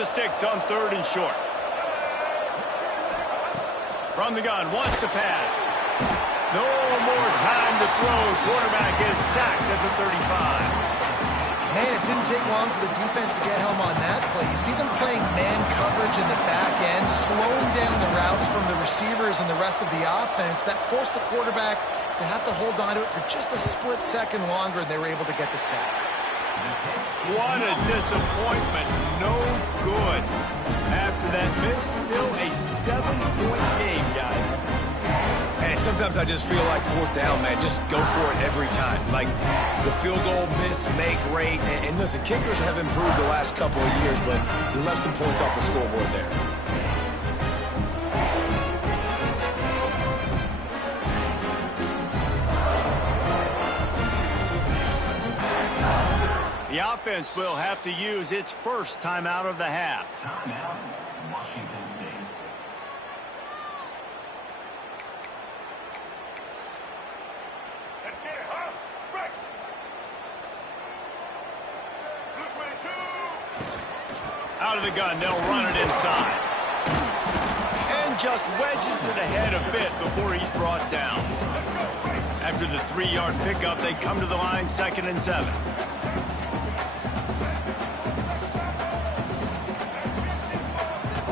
the sticks on 3rd and short. From the gun, wants to pass. No more time to throw. Quarterback is sacked at the 35. Man, it didn't take long for the defense to get home on that play. You see them playing man coverage in the back end, slowing down the routes from the receivers and the rest of the offense. That forced the quarterback to have to hold on to it for just a split second longer, and they were able to get the sack. What a disappointment. No good. After that miss, still a 7-point game, guys. And sometimes I just feel like 4th down, man. Just go for it every time. Like the field goal miss, make rate. And listen, kickers have improved the last couple of years, but you left some points off the scoreboard there. The offense will have to use its first timeout of the half. Timeout, Washington State. Out of the gun, they'll run it inside. And just wedges it ahead a bit before he's brought down. After the 3-yard pickup, they come to the line 2nd and 7.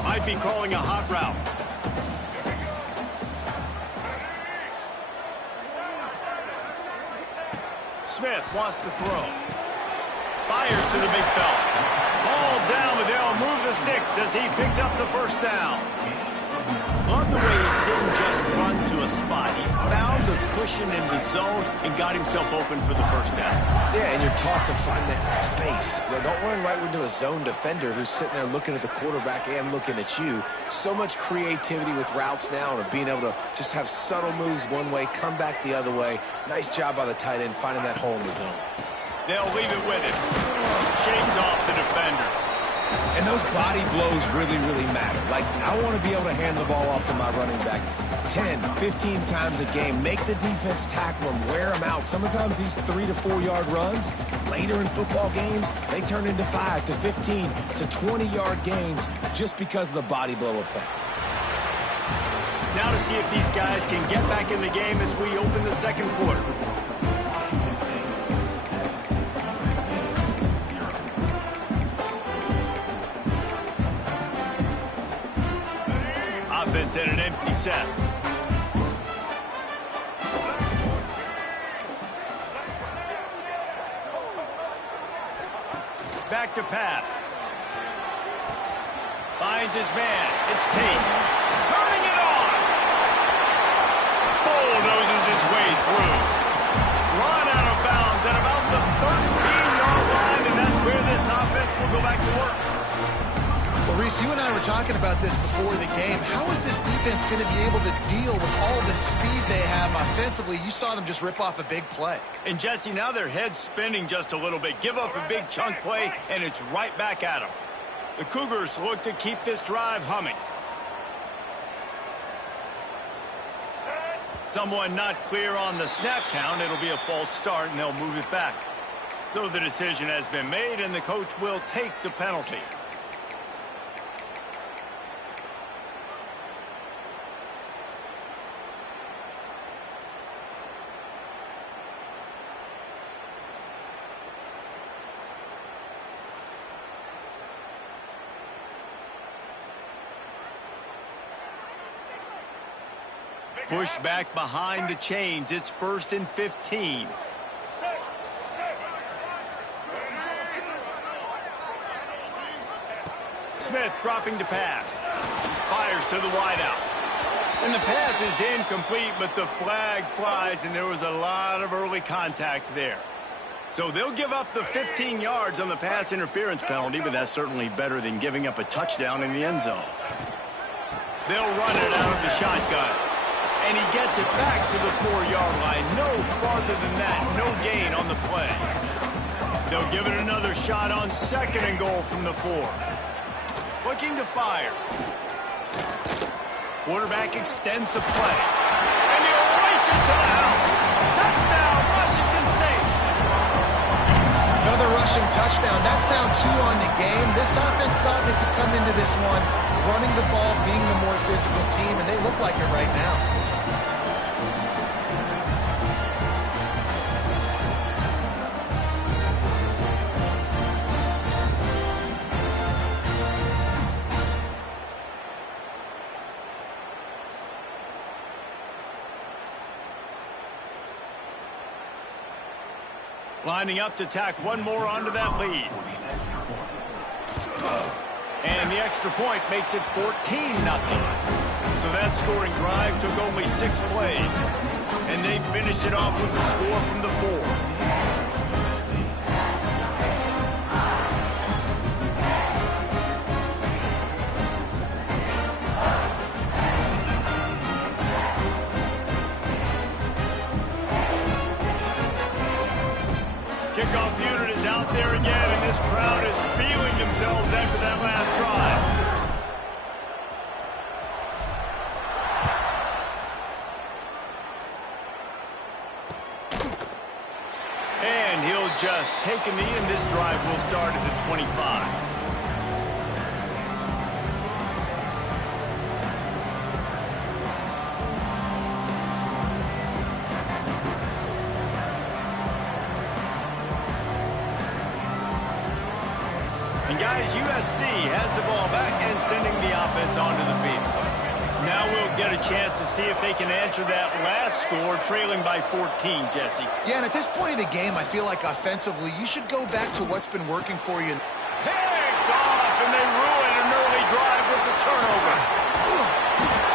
Might be calling a hot route. Smith wants to throw. Fires to the big fella. Ball down, but they'll move the sticks as he picks up the first down. Love the way he didn't just run to a spot. He found the cushion in the zone and got himself open for the first down. Yeah, and you're taught to find that space. You know, don't run right into a zone defender who's sitting there looking at the quarterback and looking at you. So much creativity with routes now and being able to just have subtle moves one way, come back the other way. Nice job by the tight end finding that hole in the zone. They'll leave it with him. Shakes off the defender. And those body blows really, really matter. Like, I want to be able to hand the ball off to my running back 10, 15 times a game. Make the defense tackle them, wear them out. Sometimes these 3 to 4 yard runs, later in football games, they turn into 5 to 15 to 20-yard gains just because of the body blow effect. Now to see if these guys can get back in the game as we open the 2nd quarter. Offense in an empty set. Back to pass. Finds his man. It's Tate. Turning it on. Bulldozes his way through. Run out of bounds at about the 13-yard line, and that's where this offense will go back to work. Well, Reese, you and I were talking about this before the game. How is this defense going to be able to deal with all the speed they have offensively? You saw them just rip off a big play. And, Jesse, now their head's spinning just a little bit. Give up a big chunk play, and it's right back at them. The Cougars look to keep this drive humming. Someone not clear on the snap count. It'll be a false start, and they'll move it back. So the decision has been made, and the coach will take the penalty. Pushed back behind the chains. It's 1st and 15. Smith dropping to pass. Fires to the wideout. And the pass is incomplete, but the flag flies, and there was a lot of early contact there. So they'll give up the 15 yards on the pass interference penalty, but that's certainly better than giving up a touchdown in the end zone. They'll run it out of the shotgun. And he gets it back to the 4-yard line. No farther than that. No gain on the play. They'll give it another shot on 2nd and goal from the 4. Looking to fire. Quarterback extends the play. And he'll race it to the house. Touchdown, Washington State. Now, Another rushing touchdown. That's now 2 on the game. This offense thought they could come into this one running the ball, being the more physical team, and they look like it right now. Lining up to tack one more onto that lead. And the extra point makes it 14-0. So that scoring drive took only 6 plays. And they finished it off with a score from the 4. Kickoff unit is out there again, and this crowd is feeling themselves after that last drive. And he'll just take a knee, and this drive will start at the 25. Guys, USC has the ball back and sending the offense onto the field. Now we'll get a chance to see if they can answer that last score, trailing by 14, Jesse. Yeah, and at this point in the game, I feel like offensively, you should go back to what's been working for you. Picked off, and they ruin an early drive with the turnover.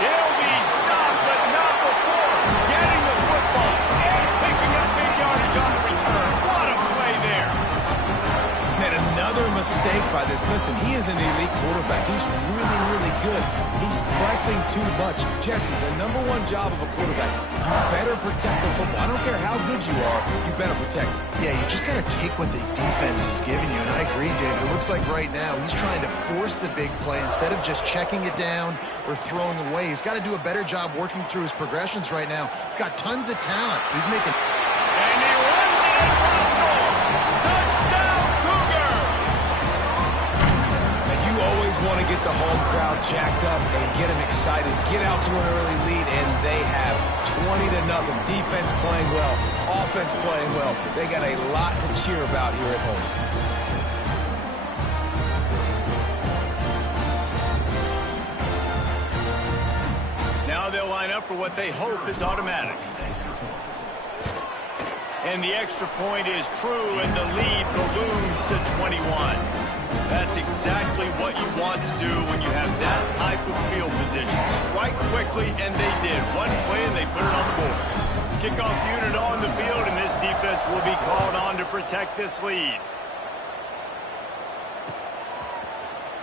He'll be stopped, but not before getting the football and picking up big yardage on the return. What a play there. And another mistake by this. Listen, he is an elite quarterback. He's really, really good. He's pressing too much. Jesse, the #1 job of a quarterback, you better protect the football. I don't care how good you are, you better protect it. Yeah, you just got to take what the defense is giving you, and I agree, David. It looks like right now he's trying to force the big play instead of just checking it down or throwing away. He's got to do a better job working through his progressions right now. He's got tons of talent. He's making... And he runs it in for a score. Touchdown, Cougar! You always want to get the home crowd jacked up and get them excited. Get out to an early lead, and they have 20-0. Defense playing well, offense playing well. They got a lot to cheer about here at home. Now they'll line up for what they hope is automatic. And the extra point is true, and the lead balloons to 21. That's exactly what you want to do when you have that type of field position. Strike quickly, and they did. One play, and they put it on the board. Kickoff unit on the field, and this defense will be called on to protect this lead.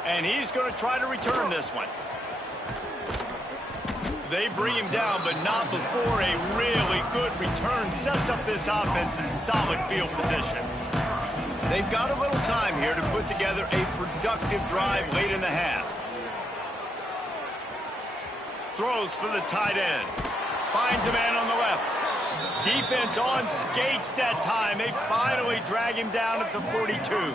And he's going to try to return this one. They bring him down, but not before a really good return sets up this offense in solid field position. They've got a little time here to put together a productive drive late in the half. Throws for the tight end. Finds a man on the left. Defense on skates that time. They finally drag him down at the 42.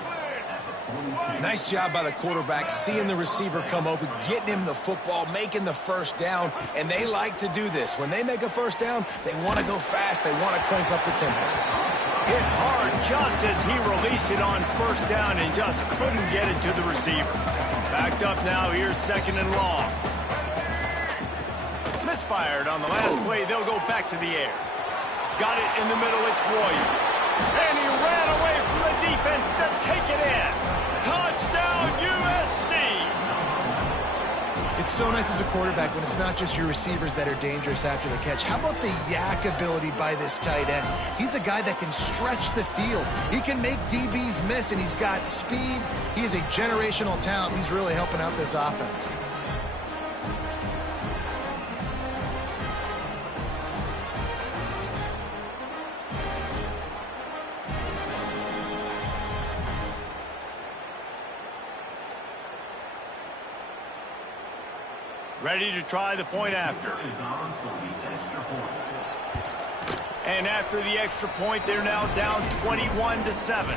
Nice job by the quarterback, seeing the receiver come open, getting him the football, making the first down, and they like to do this. When they make a first down, they want to go fast. They want to crank up the tempo. Hit hard just as he released it on first down and just couldn't get it to the receiver. Backed up now, here's 2nd and long. Misfired on the last play, they'll go back to the air. Got it in the middle, it's Royer. And he ran away from the defense to take it in. Touchdown, USC! It's so nice as a quarterback when it's not just your receivers that are dangerous after the catch. How about the yak ability by this tight end? He's a guy that can stretch the field. He can make DBs miss, and he's got speed. He is a generational talent. He's really helping out this offense. Ready to try the point after. And after the extra point, they're now down 21-7.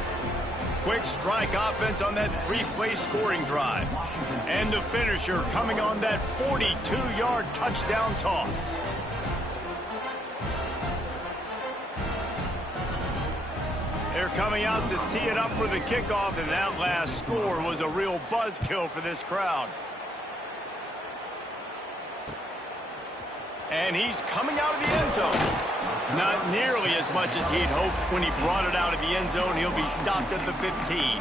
Quick strike offense on that three-play scoring drive. And the finisher coming on that 42-yard touchdown toss. They're coming out to tee it up for the kickoff, and that last score was a real buzzkill for this crowd. And he's coming out of the end zone. Not nearly as much as he'd hoped when he brought it out of the end zone. He'll be stopped at the 15.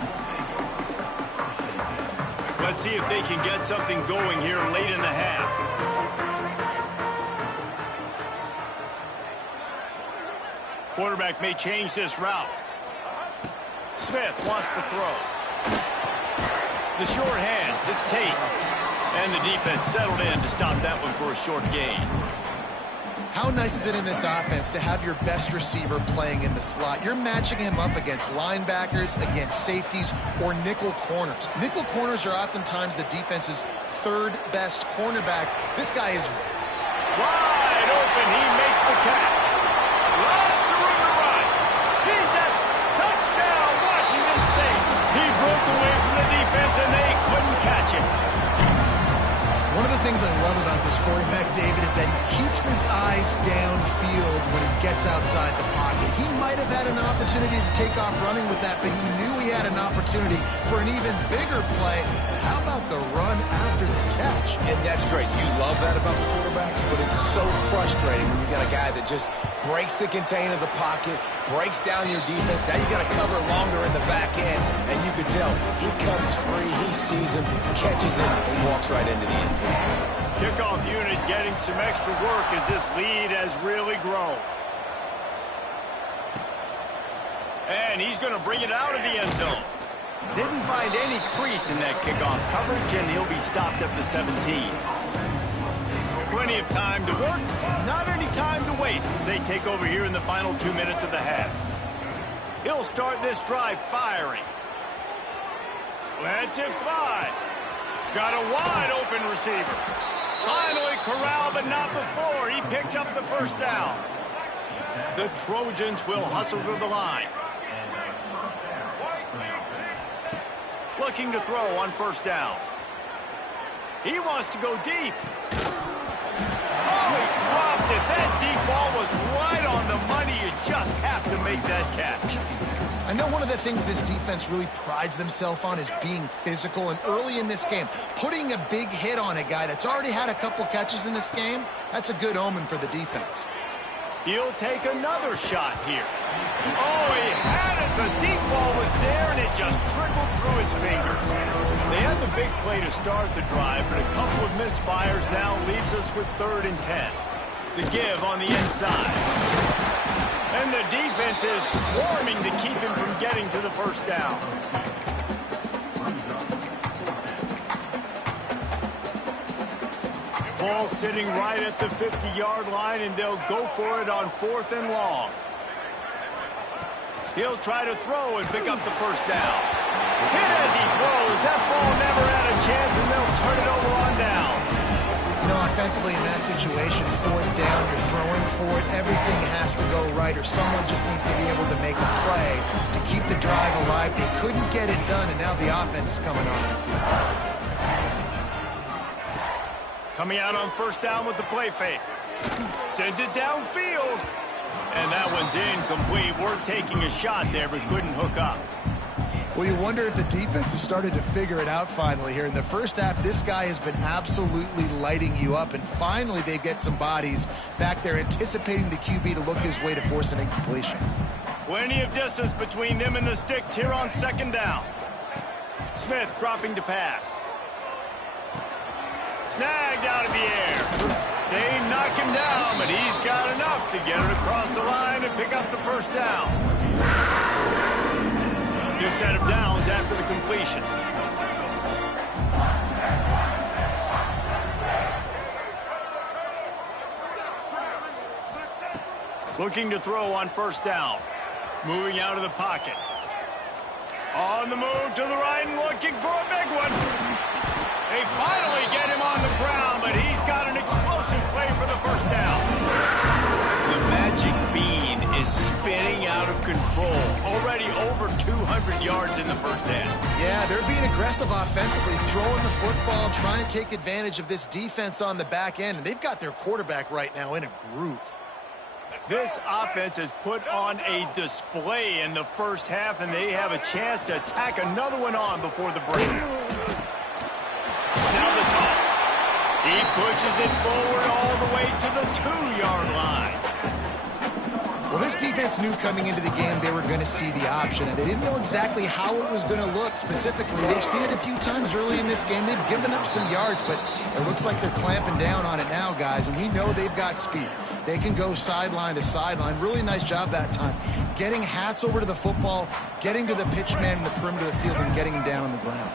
Let's see if they can get something going here late in the half. Quarterback may change this route. Smith wants to throw. The short hands, it's Tate. And the defense settled in to stop that one for a short gain. How nice is it in this offense to have your best receiver playing in the slot? You're matching him up against linebackers, against safeties, or nickel corners. Nickel corners are oftentimes the defense's third best cornerback. This guy is wide open. He makes the catch. Lots of room to run. He's at touchdown, Washington State. He broke away from the defense, and they couldn't catch him. One of the things I love about this quarterback, David, is that he keeps his eyes downfield when he gets outside the pocket. He might have had an opportunity to take off running with that, but he knew he had an opportunity for an even bigger play. How about the run after the catch? And that's great. You love that about the quarterbacks, but it's so frustrating when you got a guy that just breaks the contain of the pocket, breaks down your defense. Now you got to cover longer in the back end, and you can tell he comes free, he sees him, catches him, and walks right into the end zone. Kickoff unit getting some extra work as this lead has really grown. And he's going to bring it out of the end zone. Didn't find any crease in that kickoff coverage, and he'll be stopped at the 17. Plenty of time to work, not any time to waste as they take over here in the final 2 minutes of the half. He'll start this drive firing. Lets it fly. Got a wide open receiver. Finally corralled, but not before. He picks up the first down. The Trojans will hustle to the line. Looking to throw on first down. He wants to go deep. Oh, he dropped it. That deep ball was right on the money. You just have to make that catch. I know one of the things this defense really prides themselves on is being physical, and early in this game, putting a big hit on a guy that's already had a couple catches in this game, that's a good omen for the defense. He'll take another shot here. Oh, he had it. The deep ball was there, and it just trickled through his fingers. They had the big play to start the drive, but a couple of misfires now leaves us with 3rd and 10. The give on the inside. And the defense is swarming to keep him from getting to the first down. Ball sitting right at the 50-yard line, and they'll go for it on 4th and long. He'll try to throw and pick up the first down. Hit as he throws. That ball never had a chance, and they'll turn it over on downs. You know, offensively in that situation, 4th down, you're throwing for it. Everything has to go right, or someone just needs to be able to make a play to keep the drive alive. They couldn't get it done, and now the offense is coming off the field. Coming out on first down with the play fake. Sends it downfield. And that one's incomplete. We're taking a shot there, but couldn't hook up. Well, you wonder if the defense has started to figure it out finally here. In the first half, this guy has been absolutely lighting you up, and finally they get some bodies back there anticipating the QB to look his way to force an incompletion. Plenty of distance between them and the sticks here on 2nd down. Smith dropping to pass. Snagged out of the air. They knock him down, but he's got enough to get it across the line and pick up the first down. New set of downs after the completion. Looking to throw on first down. Moving out of the pocket. On the move to the right and looking for a big one. They finally get him on the ground, but he's got an explosive play for the first down. The magic bean is spinning out of control. Already over 200 200 yards in the first half. Yeah, they're being aggressive offensively, throwing the football, trying to take advantage of this defense on the back end. And they've got their quarterback right now in a groove. This offense has put on a display in the first half, and they have a chance to tack another one on before the break. Now the toss. He pushes it forward all the way to the 2-yard line. Well, this defense knew coming into the game they were going to see the option, and they didn't know exactly how it was going to look specifically. They've seen it a few times early in this game. They've given up some yards, but it looks like they're clamping down on it now, guys, and we know they've got speed. They can go sideline to sideline. Really nice job that time. Getting hats over to the football, getting to the pitch man in the perimeter of the field, and getting him down on the ground.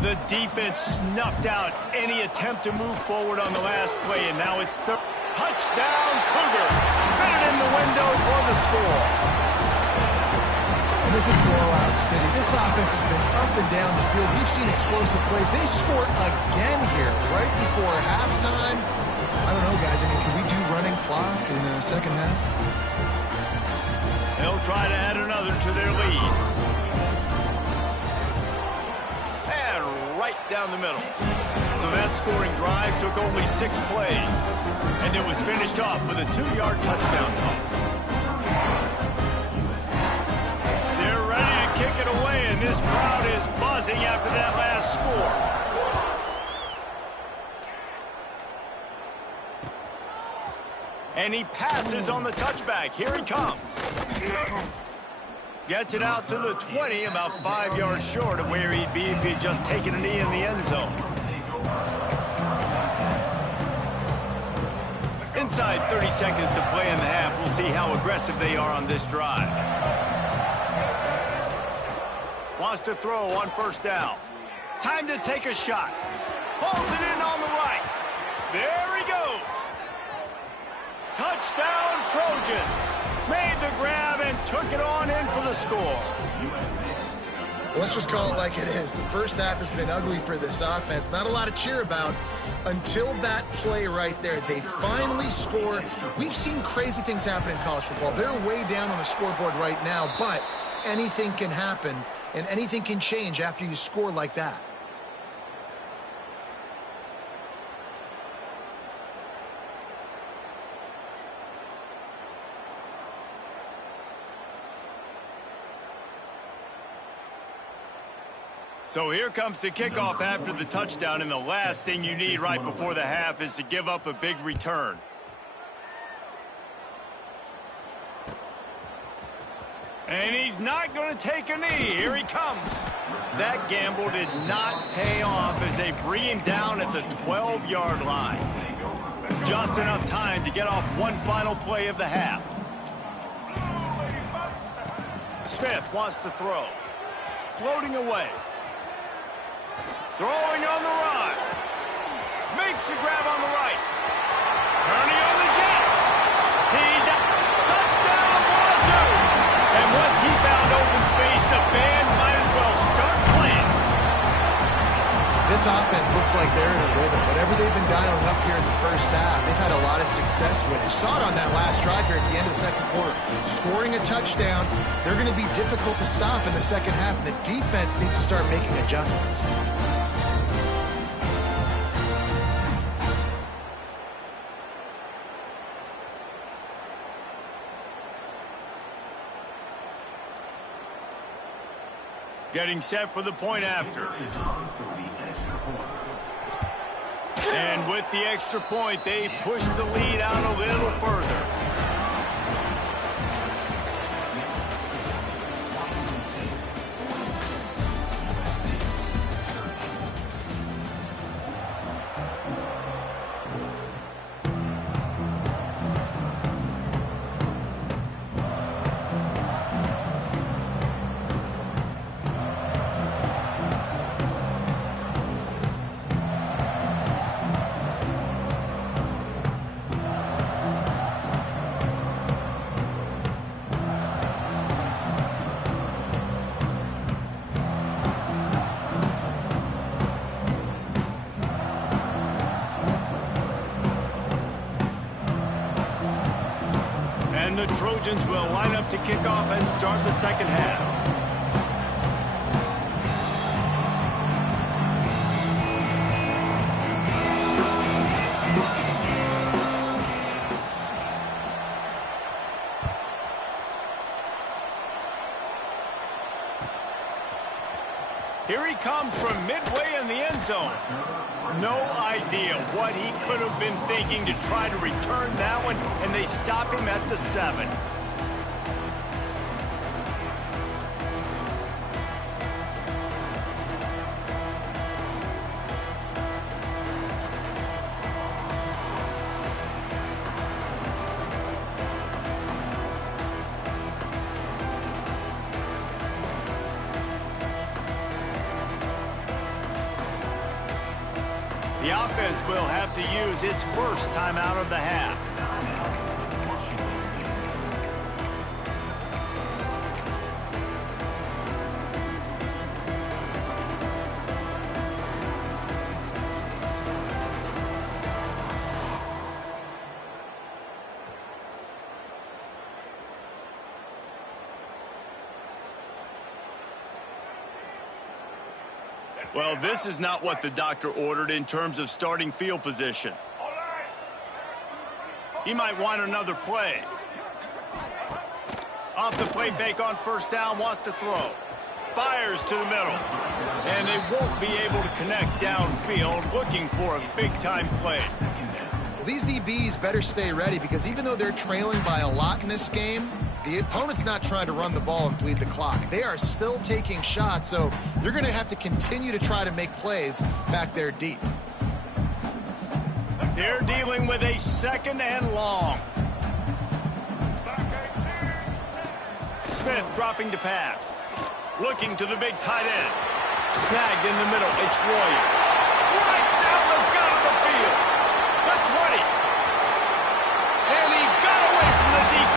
The defense snuffed out any attempt to move forward on the last play, and now it's touchdown Cougar. Fit it in the window for the score. And this is blowout city. This offense has been up and down the field. We've seen explosive plays. They score again here right before halftime. I don't know, guys. I mean, can we do running clock in the second half? They'll try to add another to their lead. And right down the middle. So that scoring drive took only 6 plays. And it was finished off with a 2-yard touchdown toss. They're ready to kick it away, and this crowd is buzzing after that last score. And he passes on the touchback. Here he comes. Gets it out to the 20, about 5 yards short of where he'd be if he'd just taken a knee in the end zone. Inside 30 seconds to play in the half. We'll see how aggressive they are on this drive. Wants to throw on first down. Time to take a shot. Pulls it in on the right. There he goes. Touchdown Trojans. Made the grab and took it on in for the score. Let's just call it like it is. The first half has been ugly for this offense. Not a lot to cheer about until that play right there. They finally score. We've seen crazy things happen in college football. They're way down on the scoreboard right now, but anything can happen, and anything can change after you score like that. So here comes the kickoff after the touchdown, and the last thing you need right before the half is to give up a big return. And he's not going to take a knee. Here he comes. That gamble did not pay off as they bring him down at the 12-yard line. Just enough time to get off one final play of the half. Smith wants to throw. Floating away. Throwing on the run. Makes the grab on the right. Turning on the jets. He's a touchdown Wazoo. And once he found open space, the band might as well start playing. This offense looks like they're in a rhythm. Whatever they've been dialing up here in the first half, they've had a lot of success with. You saw it on that last drive here at the end of the second quarter. Scoring a touchdown, they're going to be difficult to stop in the second half, and the defense needs to start making adjustments. Getting set for the point after. And with the extra point, they push the lead out a little further. And the Trojans will line up to kick off and start the second half. Here he comes from midway in the end zone. No idea what he could have been thinking to try to return that one, and they stop him at the 7. The offense will have to use its first timeout of the half. Well, this is not what the doctor ordered in terms of starting field position. He might want another play. Off the play fake on first down, wants to throw. Fires to the middle. And they won't be able to connect downfield, looking for a big-time play. These DBs better stay ready because even though they're trailing by a lot in this game, the opponent's not trying to run the ball and bleed the clock. They are still taking shots, so you're going to have to continue to try to make plays back there deep. They're dealing with a second and long. Smith dropping to pass. Looking to the big tight end. Snagged in the middle. It's Williams. Right down the gut of the field. The 20. And he got away from the defense.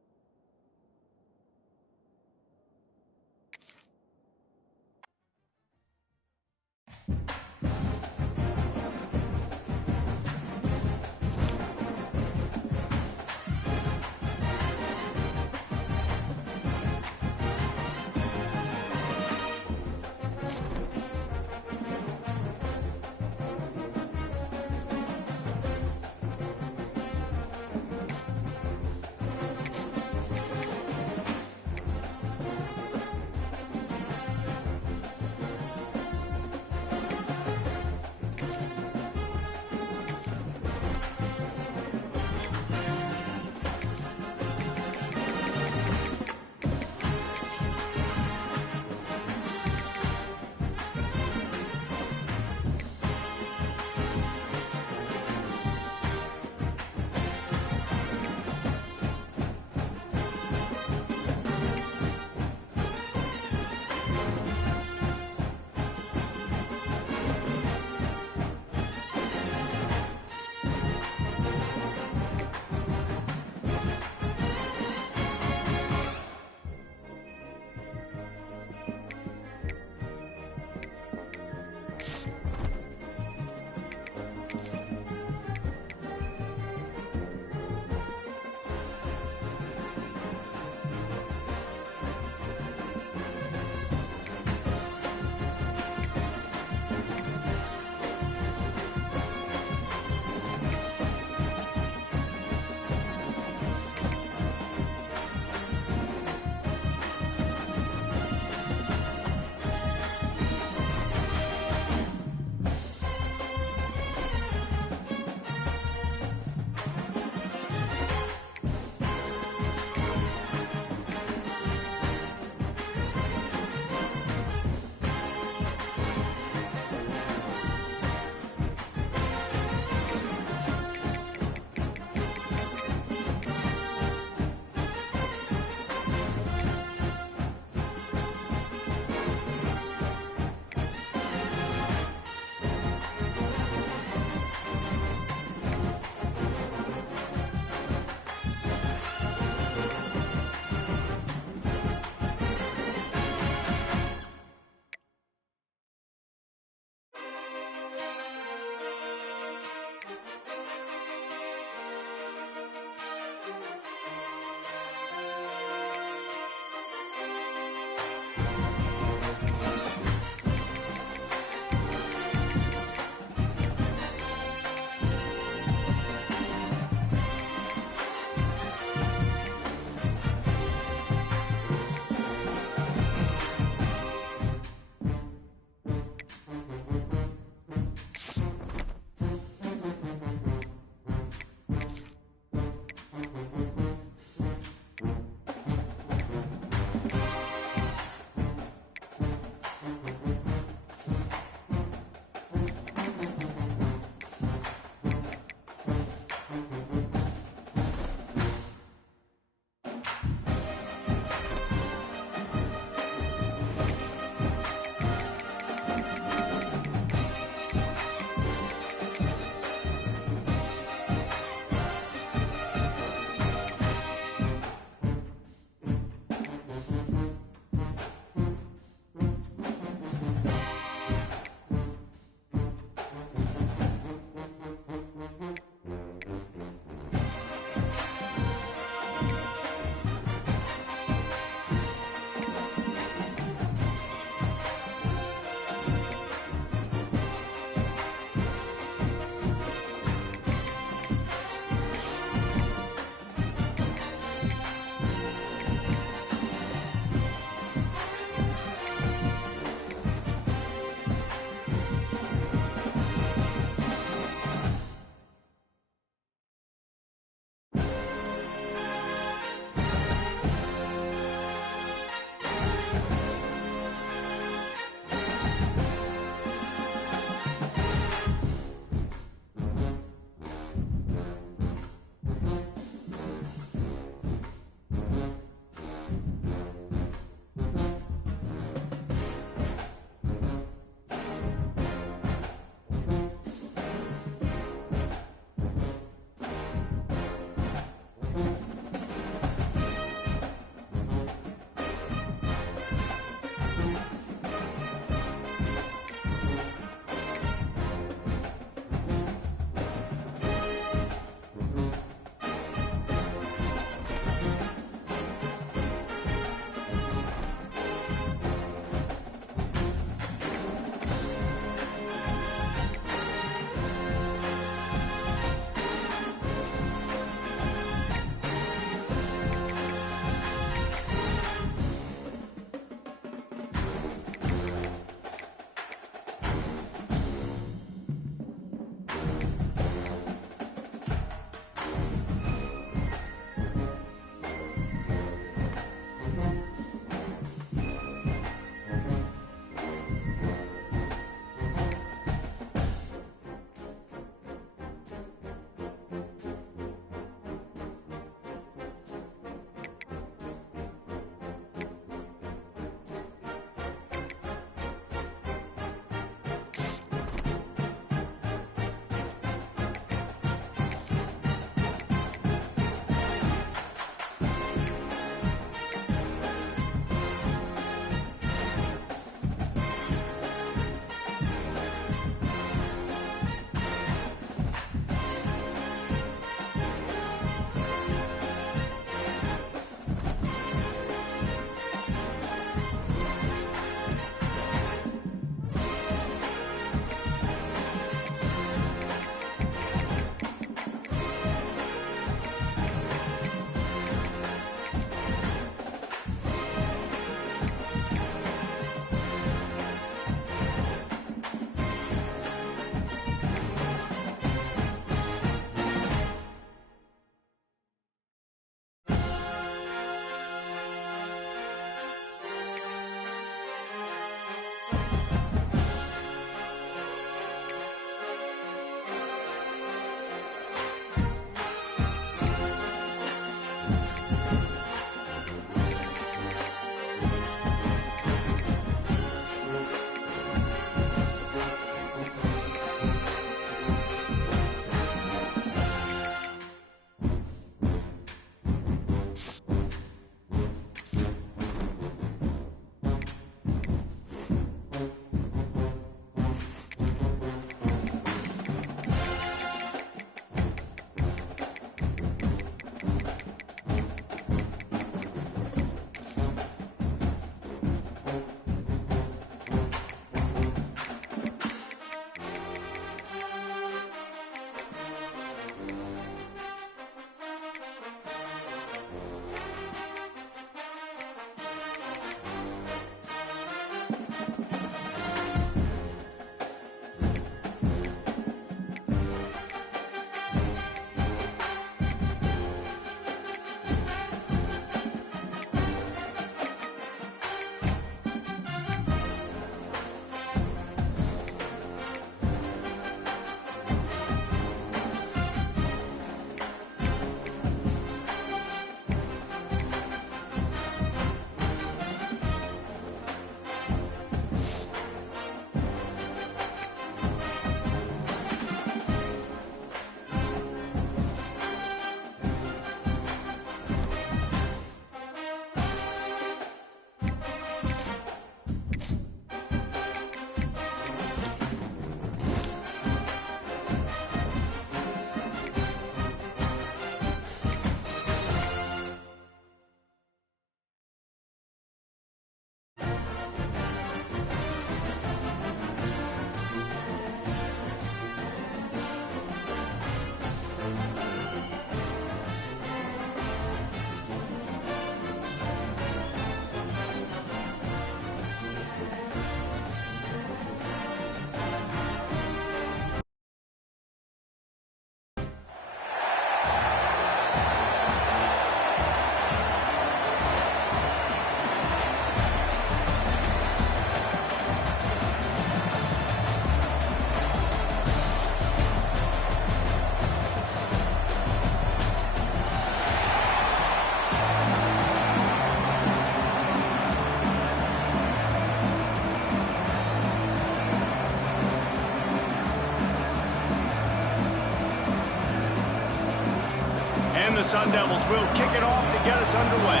the Sun Devils will kick it off to get us underway.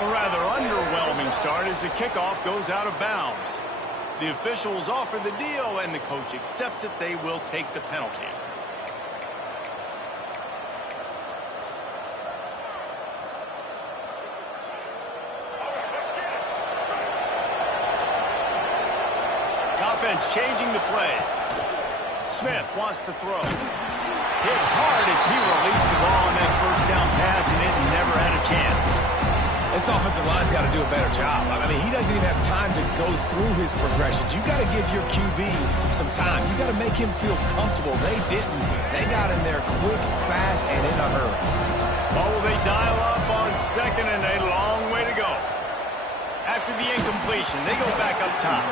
A rather underwhelming start as the kickoff goes out of bounds. The officials offer the deal, and the coach accepts it. They will take the penalty. Offense changing the play. Smith wants to throw. Hit hard as he released the ball on that first down pass, and it never had a chance. This offensive line's got to do a better job. I mean, he doesn't even have time to go through his progressions. You got to give your QB some time. You got to make him feel comfortable. They didn't. They got in there quick, fast, and in a hurry. Oh, they dial up on second, and a long way to go. After the incompletion, they go back up top.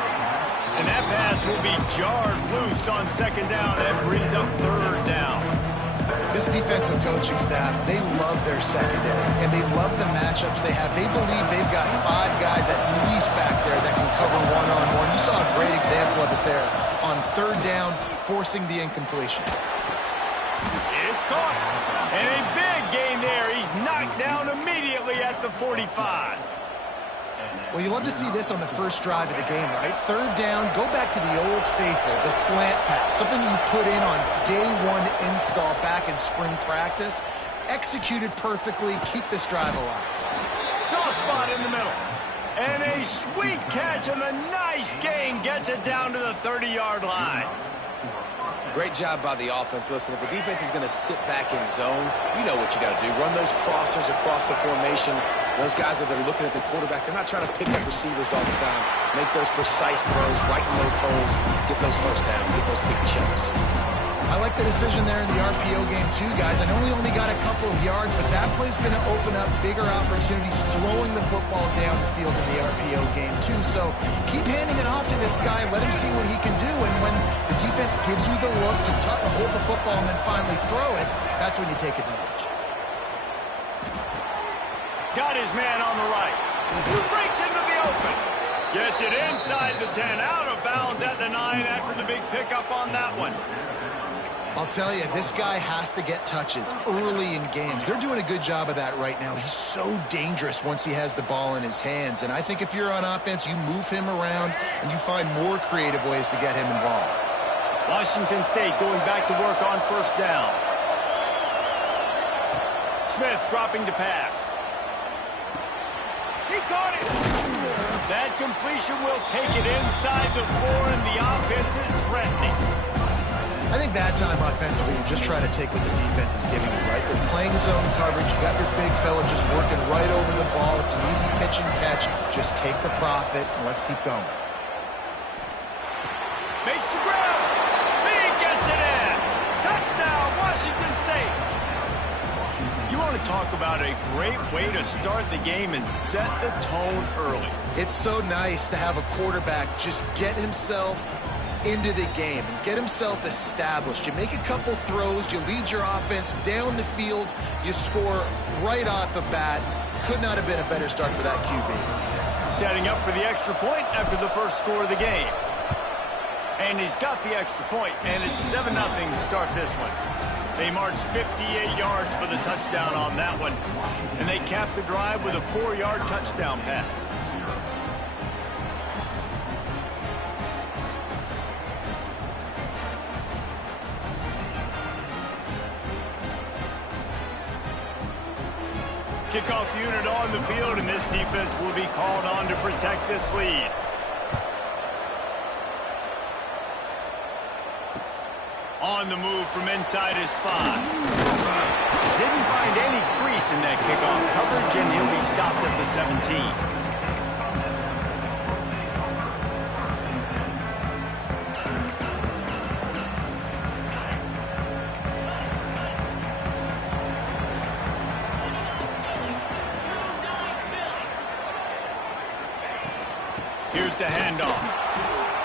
And that pass will be jarred loose on second down. That brings up third down. This defensive coaching staff, they love their secondary, and they love the matchups they have. They believe they've got 5 guys at least back there that can cover one-on-one. You saw a great example of it there on third down, forcing the incompletion. It's caught. And a big gain there. He's knocked down immediately at the 45. Well, you love to see this on the first drive of the game, right? Third down, go back to the old faithful, the slant pass, something you put in on day one install back in spring practice. Executed perfectly, keep this drive alive. Soft spot in the middle. And a sweet catch and a nice gain gets it down to the 30-yard line. Great job by the offense. Listen, if the defense is going to sit back in zone, you know what you got to do. Run those crossers across the formation. Those guys that are looking at the quarterback, they're not trying to pick up receivers all the time. Make those precise throws, right in those holes, get those first downs, get those big chunks. I like the decision there in the RPO game too, guys. I know he only got a couple of yards, but that play's going to open up bigger opportunities throwing the football down the field in the RPO game too. So keep handing it off to this guy. Let him see what he can do. And when the defense gives you the look to hold the football and then finally throw it, that's when you take advantage. Got his man on the right. Breaks into the open. Gets it inside the 10. Out of bounds at the 9 after the big pickup on that one. I'll tell you, this guy has to get touches early in games. They're doing a good job of that right now. He's so dangerous once he has the ball in his hands. And I think if you're on offense, you move him around and you find more creative ways to get him involved. Washington State going back to work on first down. Smith dropping to pass. He caught it. That completion will take it inside the 4, and the offense is threatening. I think that time offensively, you're just trying to take what the defense is giving you, right? They're playing zone coverage. You got your big fella just working right over the ball. It's an easy pitch and catch. Just take the profit, and let's keep going. Makes the grab. He gets it in. Touchdown, Washington State. You want to talk about a great way to start the game and set the tone early. It's so nice to have a quarterback just get himself into the game and get himself established. You make a couple throws, you lead your offense down the field, you score right off the bat. Could not have been a better start for that QB. Setting up for the extra point after the first score of the game. And he's got the extra point, and it's 7-0 to start this one. They marched 58 yards for the touchdown on that one, and they capped the drive with a 4-yard touchdown pass. Kickoff unit on the field, and this defense will be called on to protect this lead. On the move from inside his 5. Didn't find any crease in that kickoff coverage, and he'll be stopped at the 17. Here's the handoff.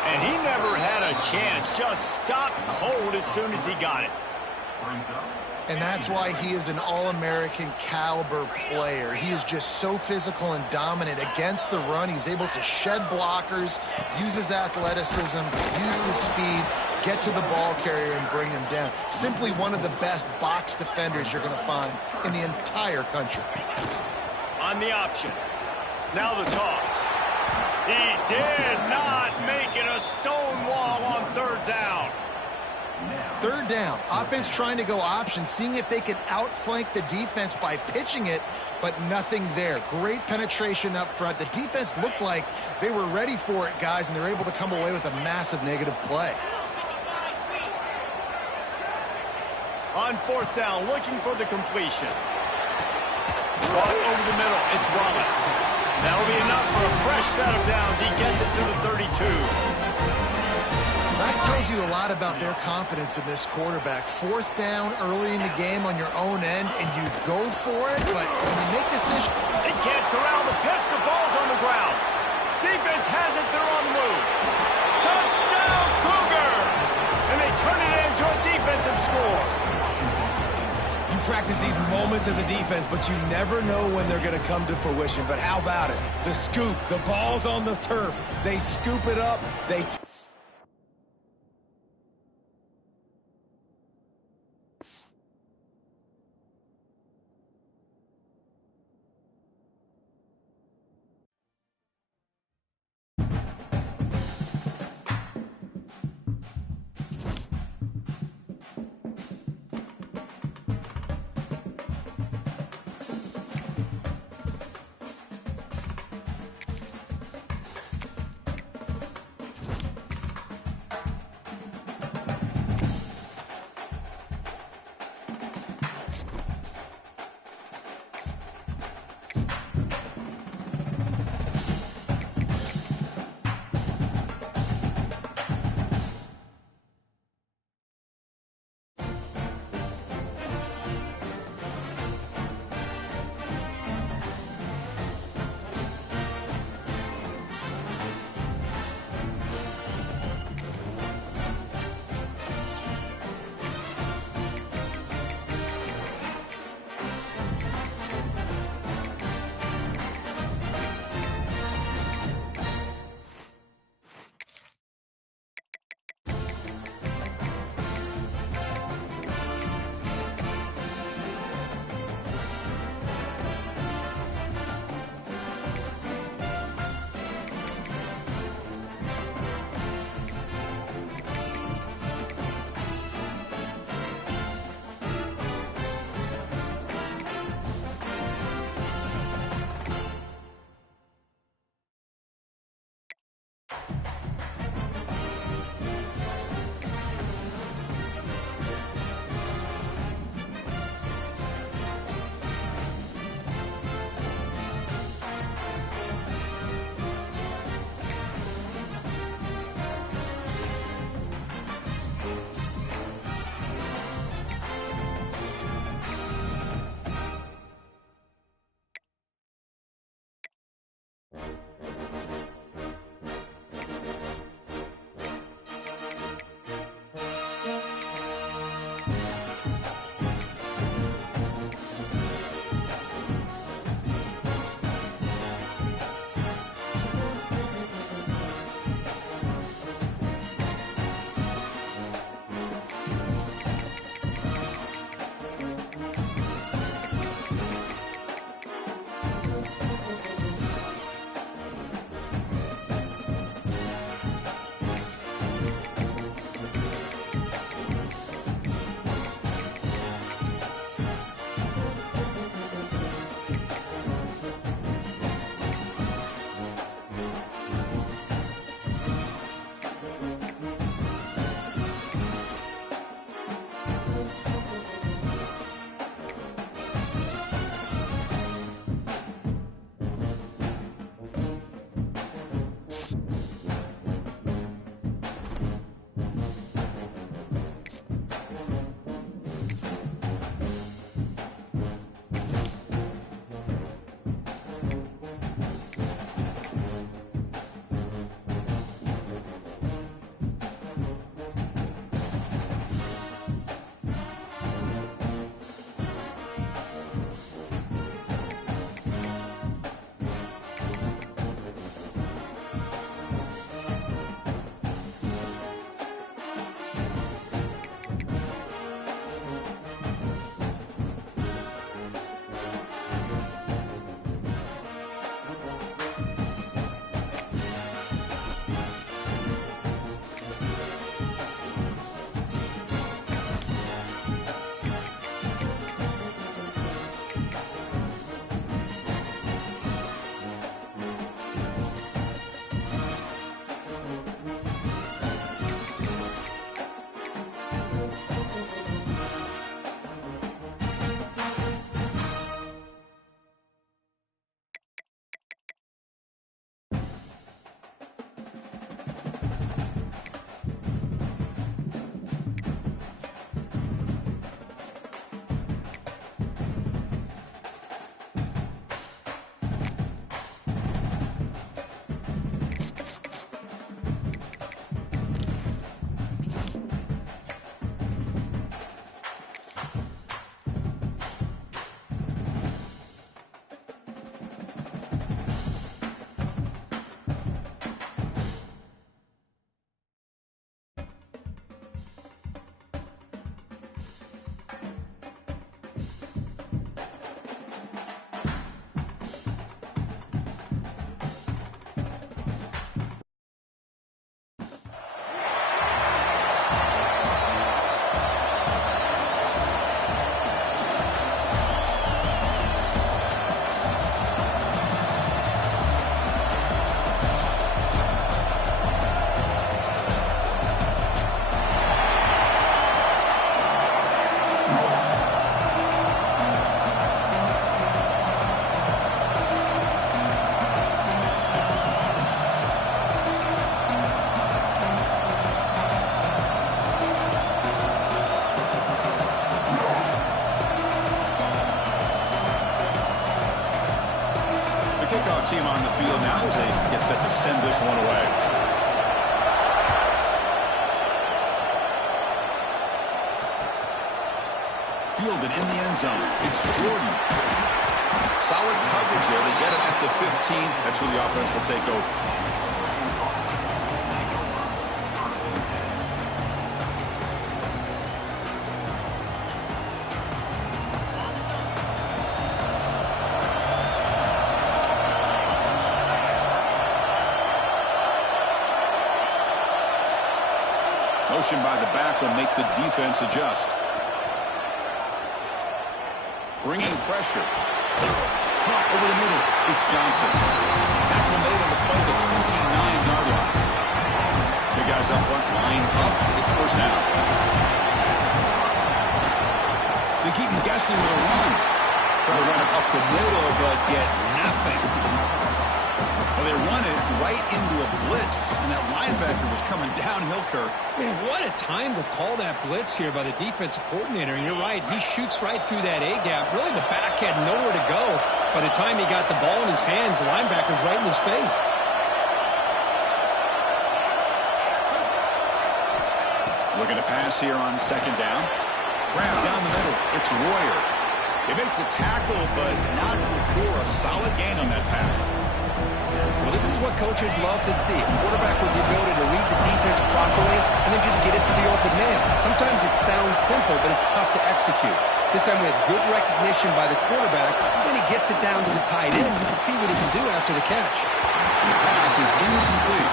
And he never had a chance. Just stopped cold as soon as he got it. And that's why he is an All-American caliber player. He is just so physical and dominant against the run. He's able to shed blockers, use his athleticism, use his speed. get to the ball carrier and bring him down. Simply one of the best box defenders you're going to find in the entire country. On the option. Now the toss. He did not make it a stone wall on third down. Third down, offense trying to go option, seeing if they can outflank the defense by pitching it, but nothing there. Great penetration up front. The defense looked like they were ready for it, guys, and they're able to come away with a massive negative play. On fourth down, looking for the completion. Brought over the middle, it's Wallace. That'll be enough for a fresh set of downs. He gets it to the 32. That tells you a lot about their confidence in this quarterback. Fourth down early in the game on your own end, and you go for it, but when you make decisions... They can't corral the pitch. The ball's on the ground. Defense has it. They're on the move. Touchdown, Cougars! And they turn it into a defensive score. You practice these moments as a defense, but you never know when they're going to come to fruition. But how about it? The scoop. The ball's on the turf. They scoop it up. They... kickoff team on the field now as they get set to send this one away. Fielded in the end zone. It's Jordan. Solid coverage there. They get it at the 15. That's where the offense will take over. Motion by the back will make the defense adjust. Bringing pressure. Caught over the middle. It's Johnson. Tackle made on the play, the 29-yard line. Big guys up front, line up. It's first down. They keep him guessing with a run. Try to run it up the middle, but get nothing. Well, they run it right into a blitz, and that linebacker was coming downhill, Kirk. Man, what a time to call that blitz here by the defensive coordinator. And you're right, he shoots right through that A-gap. Really, the back had nowhere to go. By the time he got the ball in his hands, the linebacker's right in his face. Looking to pass here on second down. Brown down the middle. It's Royer. They make the tackle, but not before a solid gain on that pass. Well, this is what coaches love to see. A quarterback with the ability to read the defense properly and then just get it to the open man. Sometimes it sounds simple, but it's tough to execute. This time we had good recognition by the quarterback. When he gets it down to the tight end, you can see what he can do after the catch. The pass is incomplete.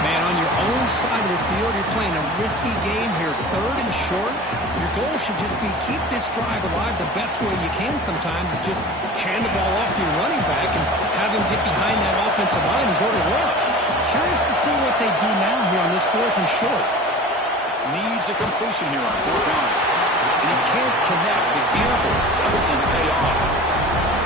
Man, on your own side of the field, you're playing a risky game here. 3rd and short. Your goal should just be keep this drive alive the best way you can sometimes is just hand the ball off to your running back and have him get behind that offensive line and go to work. Curious to see what they do now here on this 4th and short. Needs a completion here on 4th down. And he can't connect. The gamble doesn't pay off.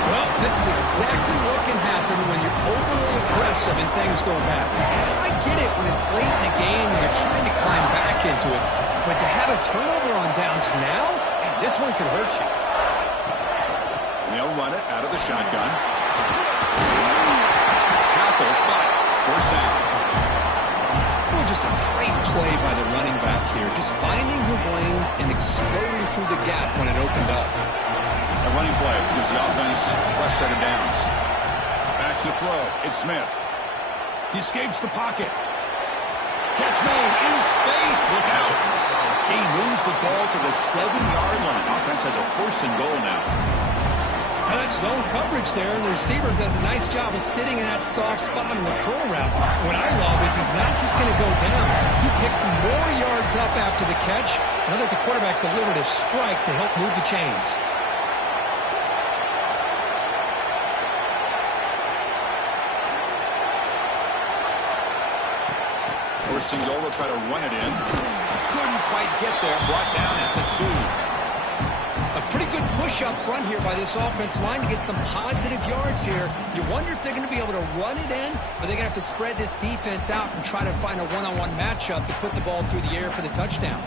Well, this is exactly what can happen when you're overly aggressive and things go bad. And I get it when it's late in the game and you're trying to climb back into it. But to have a turnover on downs now, man, this one could hurt you. They'll run it out of the shotgun. Tackle, but first down. Well, just a great play by the running back here. Just finding his lanes and exploding through the gap when it opened up. A running play gives the offense a fresh set of downs. Back to throw. It's Smith. He escapes the pocket. Catch made in space. Look out. He moves the ball to the 7-yard line. Offense has a 1st and goal now. Now that's zone coverage there, and the receiver does a nice job of sitting in that soft spot in the curl route. What I love is he's not just going to go down. He picks some more yards up after the catch. Now that the quarterback delivered a strike to help move the chains. First and goal, they'll try to run it in. Couldn't quite get there. Brought down at the 2. A pretty good push up front here by this offensive line to get some positive yards here. You wonder if they're going to be able to run it in, or they're going to have to spread this defense out and try to find a one-on-one matchup to put the ball through the air for the touchdown.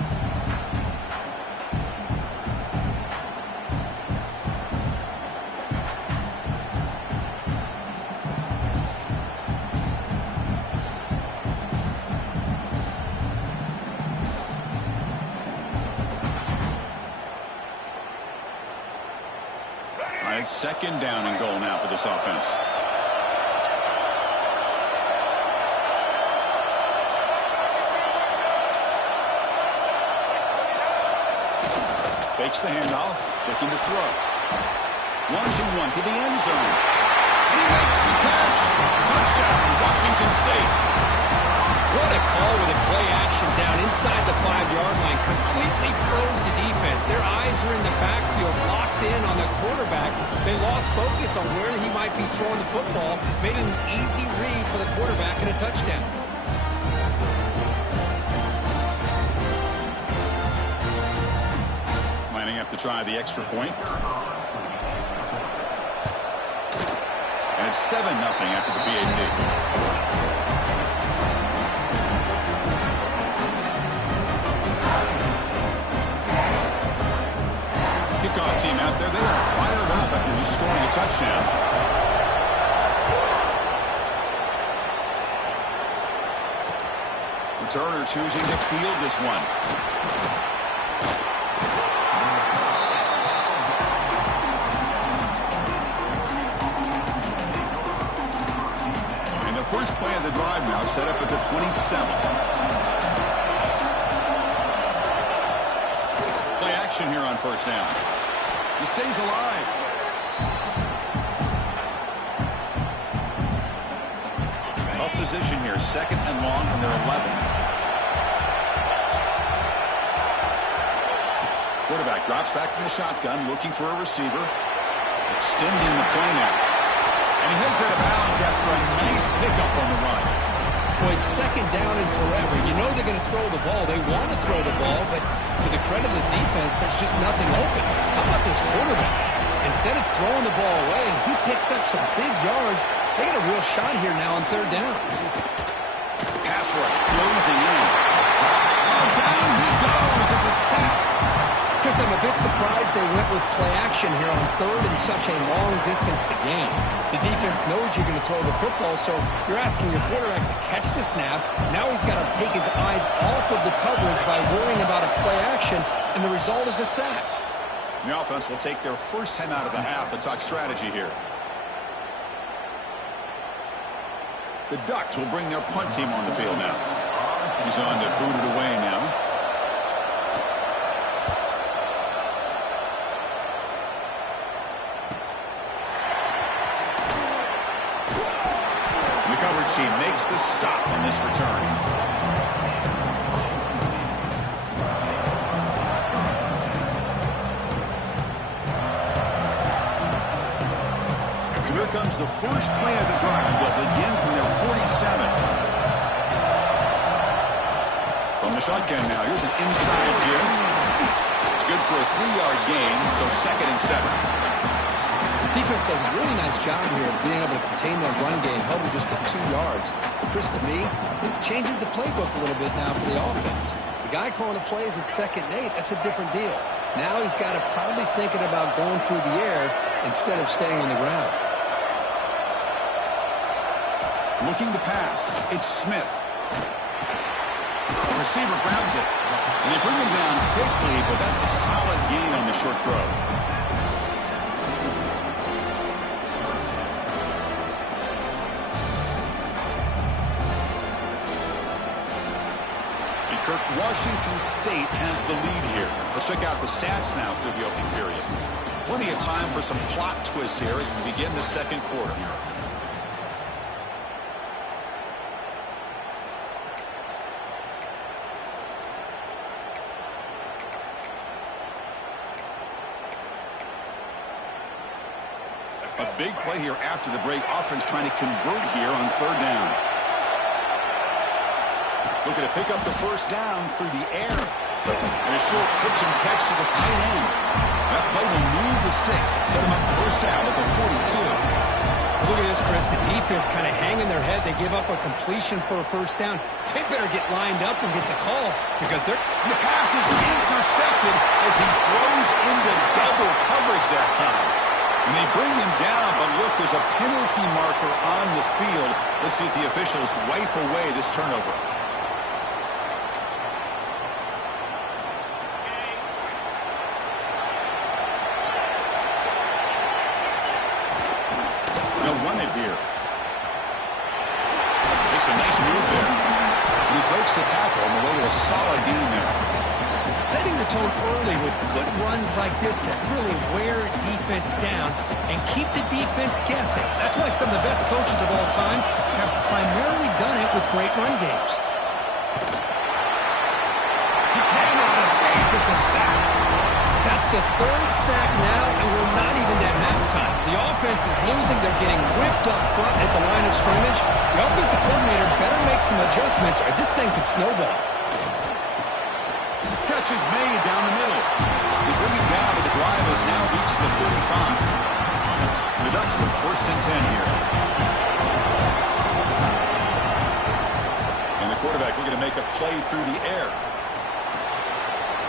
It's second down and goal now for this offense. Fakes the handoff, looking to throw. Launching one to the end zone. And he makes the catch. Touchdown, Washington State. What a call with a play action down inside the 5-yard line. Completely froze the defense. Their eyes are in the backfield, locked in on the quarterback. They lost focus on where he might be throwing the football. Made an easy read for the quarterback and a touchdown. Lining up to try the extra point. And it's 7-0 after the PAT. Kickoff team out there, they are fired up after just scoring a touchdown. Returner choosing to field this one. And the first play of the drive now set up at the 27. Play action here on first down. He stays alive. Tough position here. Second and long from their 11. Quarterback drops back from the shotgun, looking for a receiver. Extending the play now. And he heads out of bounds after a nice pickup on the run. Boy, it's second down and forever. You know they're going to throw the ball. They want to throw the ball, but to the credit of the defense, there's just nothing open. How about this quarterback? Instead of throwing the ball away, he picks up some big yards. They got a real shot here now on third down. Pass rush closing in. Down he goes. It's a sack. Chris, I'm a bit surprised they went with play action here on third and such a long distance to gain. The defense knows you're going to throw the football, so you're asking your quarterback to catch the snap. Now he's got to take his eyes off of the coverage by worrying about a play action, and the result is a sack. The offense will take their first time out of the half to talk strategy here. The Ducks will bring their punt team on the field now. He's on to boot it away now. She makes the stop on this return. So here comes the first play of the drive. They'll begin from their 47. From the shotgun now, here's an inside give. It's good for a 3-yard gain, so second and 7. Defense does a really nice job here of being able to contain that run game, held it just for 2 yards. But Chris, to me, this changes the playbook a little bit now for the offense. The guy calling the plays at 2nd and 8, that's a different deal. Now he's got to probably thinking about going through the air instead of staying on the ground. Looking to pass. It's Smith. The receiver grabs it. And they bring him down quickly, but that's a solid gain on the short throw. Washington State has the lead here. Let's check out the stats now through the opening period. Plenty of time for some plot twists here as we begin the second quarter. A big play here after the break. Offense trying to convert here on third down. Looking to pick up the first down through the air. And a short pitch and catch to the tight end. That play will move the sticks. Set him up first down at the 42. Look at this, Chris. The defense kind of hanging their head. They give up a completion for a first down. They better get lined up and get the call because they're... The pass is intercepted as he throws into double coverage that time. And they bring him down, but look, there's a penalty marker on the field. Let's see if the officials wipe away this turnover. The tackle on the way to a solid game there. Setting the tone early with good runs like this can really wear defense down and keep the defense guessing. That's why some of the best coaches of all time have primarily done it with great run games. He cannot escape. It's a sack. That's the third sack now, and we're not even to halftime. The offense is losing. They're getting whipped up front at the line of scrimmage. The offensive coordinator better make some adjustments or this thing could snowball. Catch is made down the middle. They bring it down, but the drive has now reached the 35. The Ducks with first and 10 here. And the quarterback looking to make a play through the air.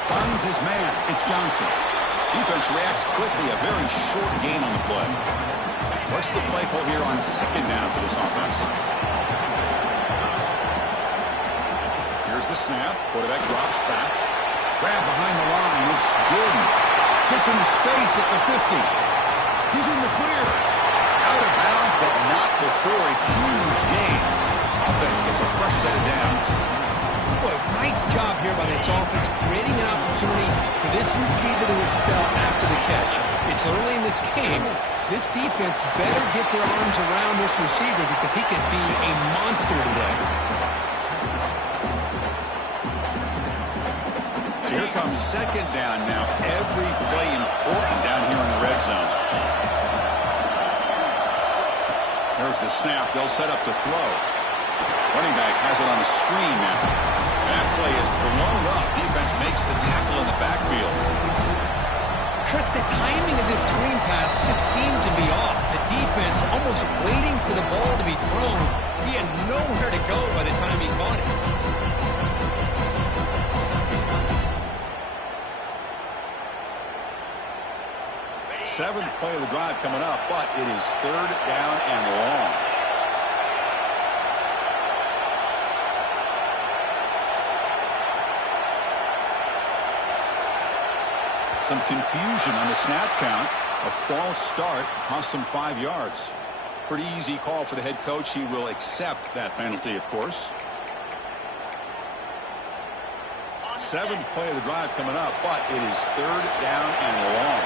Finds his man. It's Johnson. Defense reacts quickly. A very short gain on the play. What's the play call here on second down for this offense? the snap. Quarterback drops back. Grab behind the line. It's Jordan. Gets into space at the 50. He's in the clear. Out of bounds, but not before a huge gain. Offense gets a fresh set of downs. Boy, nice job here by this offense, creating an opportunity for this receiver to excel after the catch. It's early in this game, so this defense better get their arms around this receiver because he could be a monster today. So here comes second down now. Every play important down here in the red zone. There's the snap. They'll set up the throw. Running back has it on a screen now. That play is blown up. Defense makes the tackle in the backfield. Chris, the timing of this screen pass just seemed to be off. The defense almost waiting for the ball to be thrown. He had nowhere to go by the time he caught it. Seventh play of the drive coming up, but it is third down and long. Some confusion on the snap count. A false start cost them 5 yards. Pretty easy call for the head coach. He will accept that penalty, of course. Seventh play of the drive coming up, but it is third down and long.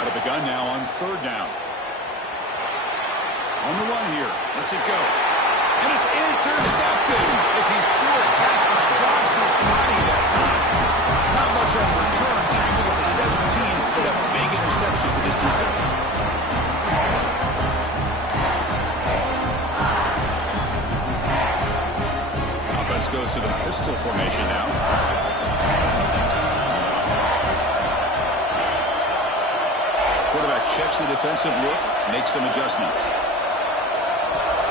Out of the gun now on third down. On the run here. Lets it go. And it's intercepted as he threw it back across his body that time. Not much on the return. Tackled at the 17, but a big interception for this defense. Offense goes to the pistol formation now. Quarterback checks the defensive look, makes some adjustments.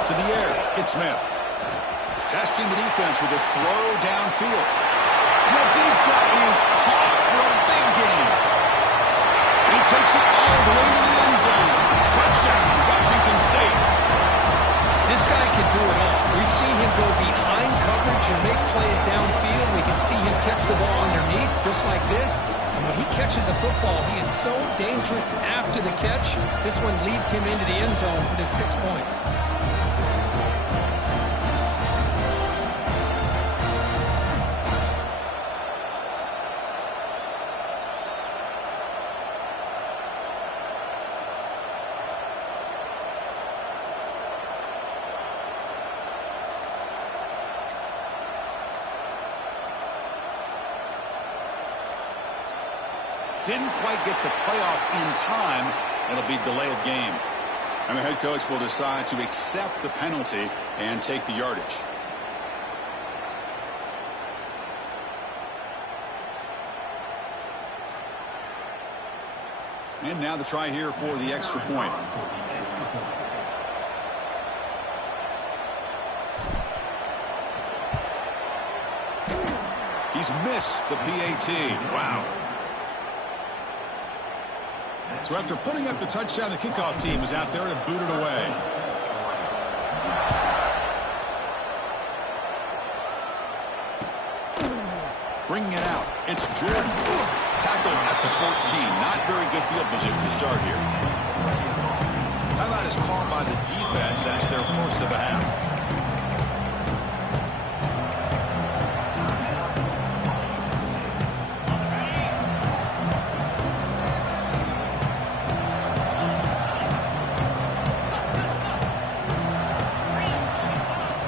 To the air, it's Smith. Testing the defense with a throw downfield. And that deep shot is caught for a big gain. He takes it all the way to the end zone. Touchdown, Washington State. This guy can do it all. We've seen him go behind coverage and make plays downfield. We can see him catch the ball underneath, just like this. And when he catches a football, he is so dangerous after the catch. This one leads him into the end zone for the 6 points. Didn't quite get the playoff in time. It'll be delay of game. And the head coach will decide to accept the penalty and take the yardage. And now the try here for the extra point. He's missed the PAT. Wow. So after putting up the touchdown, the kickoff team is out there to boot it away. Bringing it out. It's Jordan. Tackled at the 14. Not very good field position to start here. Timeout is called by the defense. That's their first of the half.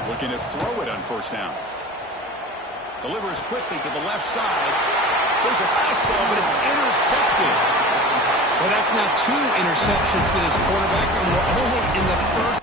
Looking to throw it on first down. Delivers quickly to the left side. There's a fastball, but it's intercepted. Well, that's now 2 interceptions for this quarterback, and we're only in the first.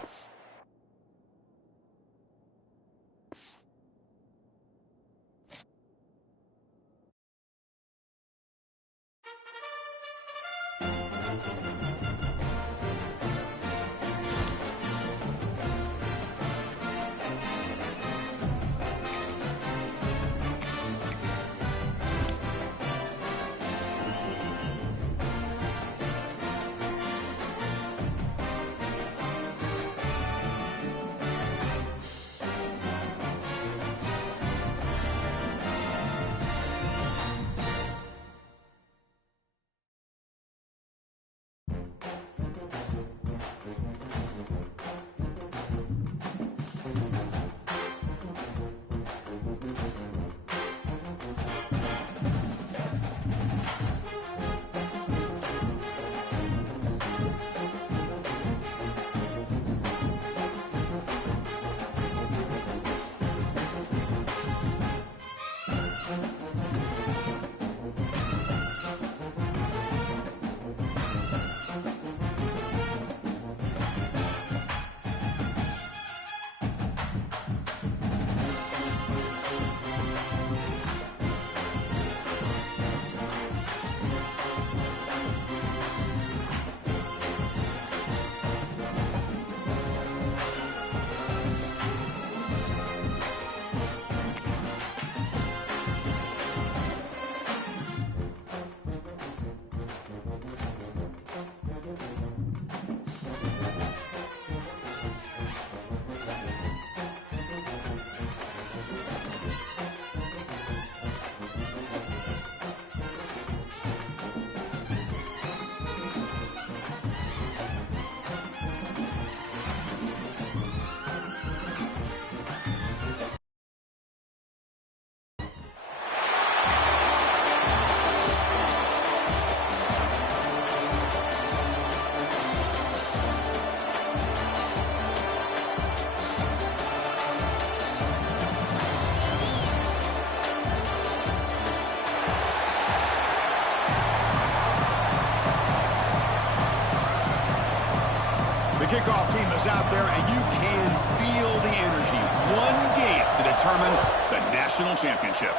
kickoff team is out there, and you can feel the energy. One game to determine the national championship.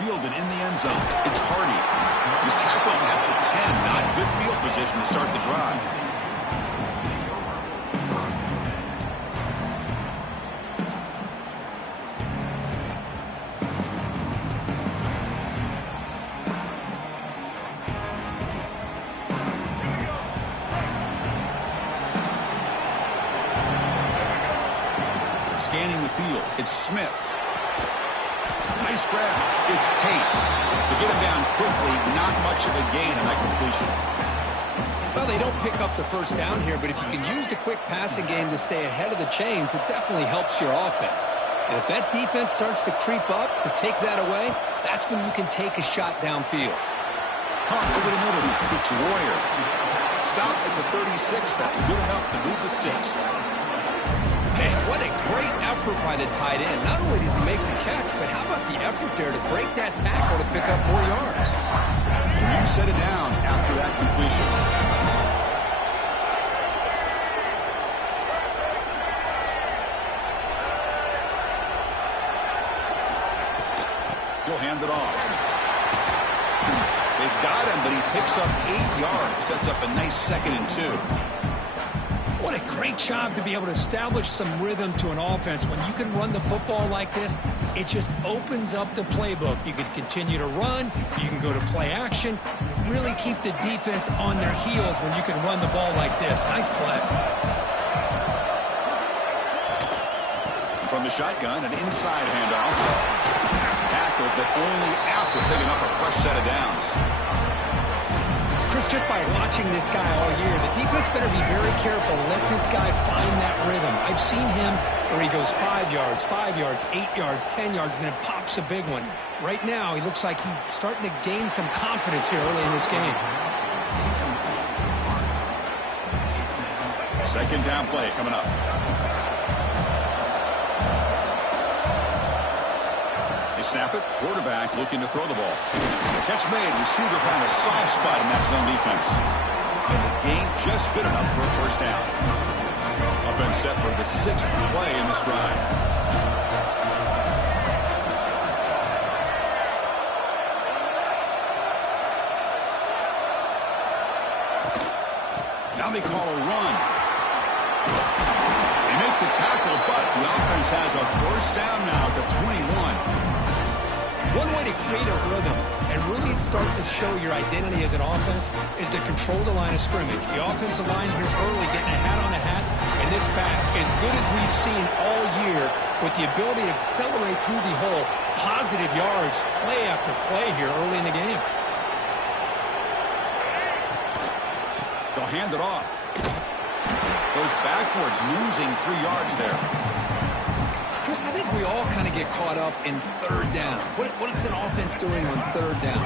Fielded in the end zone. It's Hardy. He's tackled at the 10. Not good field position to start the drive. Scanning the field. It's Smith. Nice grab. It's Tate. To get him down quickly, not much of a gain on that completion. Well, they don't pick up the first down here, but if you can use the quick passing game to stay ahead of the chains, it definitely helps your offense. And if that defense starts to creep up, to take that away, that's when you can take a shot downfield. Caught over the middle. It's Royer. Stop at the 36. That's good enough to move the sticks. Man, what a great effort by the tight end. Not only does he make the catch, but how about the effort there to break that tackle to pick up more yards? New set of downs after that completion. He'll hand it off. They've got him, but he picks up 8 yards. Sets up a nice 2nd and 2. What a great job to be able to establish some rhythm to an offense. When you can run the football like this, it just opens up the playbook. You can continue to run. You can go to play action. You really keep the defense on their heels when you can run the ball like this. Nice play. From the shotgun, an inside handoff. Tackled, but only after picking up a fresh set of downs. Chris, just by watching this guy all year, the defense better be very careful. Let this guy find that rhythm. I've seen him where he goes 5 yards, 8 yards, 10 yards, and then pops a big one. Right now, he looks like he's starting to gain some confidence here early in this game. Second down play coming up. Snap it. Quarterback looking to throw the ball. Catch made. Receiver found a soft spot in that zone defense. And the gain just good enough for a first down. Offense set for the 6th play in this drive. Now they call a run. They make the tackle, but the offense has a first down now at the 21. One way to create a rhythm and really start to show your identity as an offense is to control the line of scrimmage. The offensive line here early getting a hat on a hat, and this back, as good as we've seen all year, with the ability to accelerate through the hole, positive yards, play after play here early in the game. They'll hand it off. Goes backwards, losing 3 yards there. Chris, I think we all kind of get caught up in third down. What is an offense doing on third down?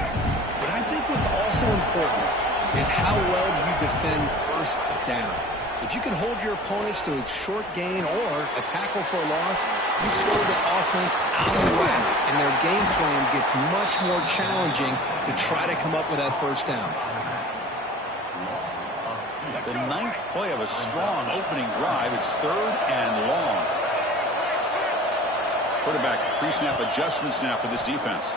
But I think what's also important is how well you defend first down. If you can hold your opponents to a short gain or a tackle for a loss, you throw the offense out of whack, and their game plan gets much more challenging to try to come up with that first down. The 9th play of a strong opening drive. It's 3rd and long. Quarterback pre-snap adjustments now for this defense.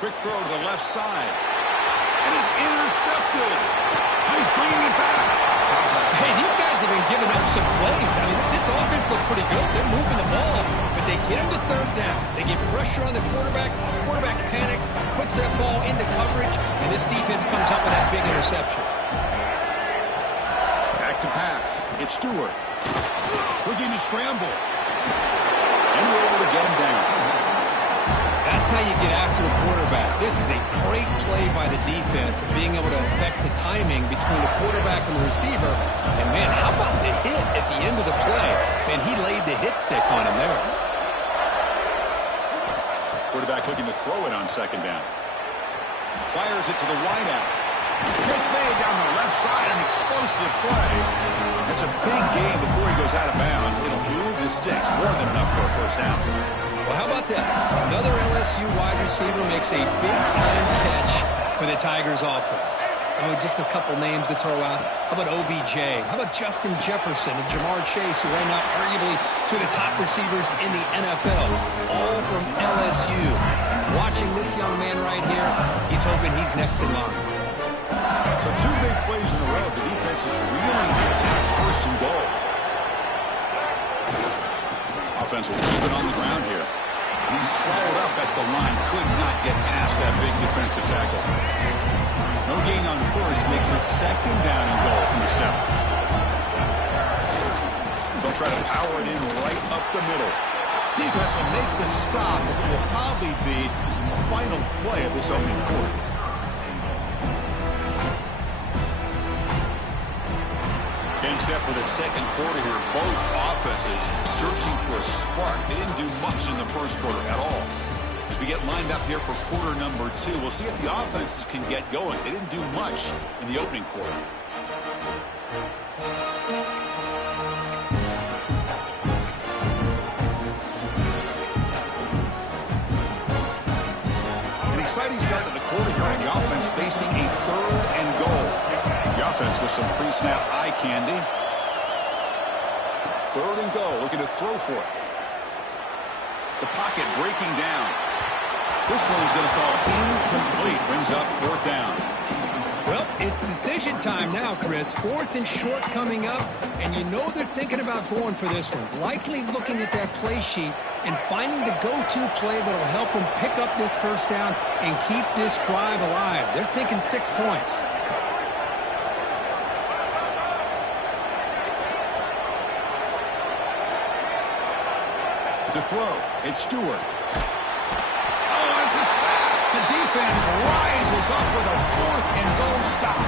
Quick throw to the left side. And is intercepted. He's bringing it back. Hey, these guys have been giving up some plays. I mean, this offense looked pretty good. They're moving the ball, but they get him to third down. They get pressure on the quarterback. Quarterback panics, puts that ball into coverage, and this defense comes up with that big interception. Back to pass. It's Stewart. Looking to scramble. And we're able to get him down. That's how you get after the quarterback. This is a great play by the defense, being able to affect the timing between the quarterback and the receiver. And, man, how about the hit at the end of the play? Man, he laid the hit stick on him there. Quarterback looking to throw it on second down. Fires it to the wideout. Catch made down the left side, an explosive play. That's a big gain before he goes out of bounds. It'll move the sticks, more than enough for a first down. Well, how about that? Another LSU wide receiver makes a big-time catch for the Tigers offense. Oh, just a couple names to throw out. How about OBJ? How about Justin Jefferson and Jamar Chase, who right now arguably two of the top receivers in the NFL, all from LSU. Watching this young man right here, he's hoping he's next in line. So 2 big plays in a row. The defense is reeling here. Now it's first and goal. Offense will keep it on the ground here. He's swallowed up at the line. Could not get past that big defensive tackle. No gain on first makes it second down and goal from the 7. They'll try to power it in right up the middle. Defense will make the stop, but it will probably be a final play of this opening quarter. Game set for the second quarter here. Both offenses searching for a spark. They didn't do much in the first quarter at all. As we get lined up here for quarter number 2, we'll see if the offenses can get going. They didn't do much in the opening quarter. An exciting start to the quarter here as the offense facing a 3rd and goal. The offense with some pre-snap eye candy. 3rd and goal, looking to throw for it. The pocket breaking down. This one's going to fall incomplete. Brings up 4th down. Well, it's decision time now, Chris. 4th and short coming up, and you know they're thinking about going for this one. Likely looking at that play sheet and finding the go-to play that'll help them pick up this first down and keep this drive alive. They're thinking 6 points. To throw, it's Stewart. Oh, it's a sack. The defense rises up with a 4th and goal stop.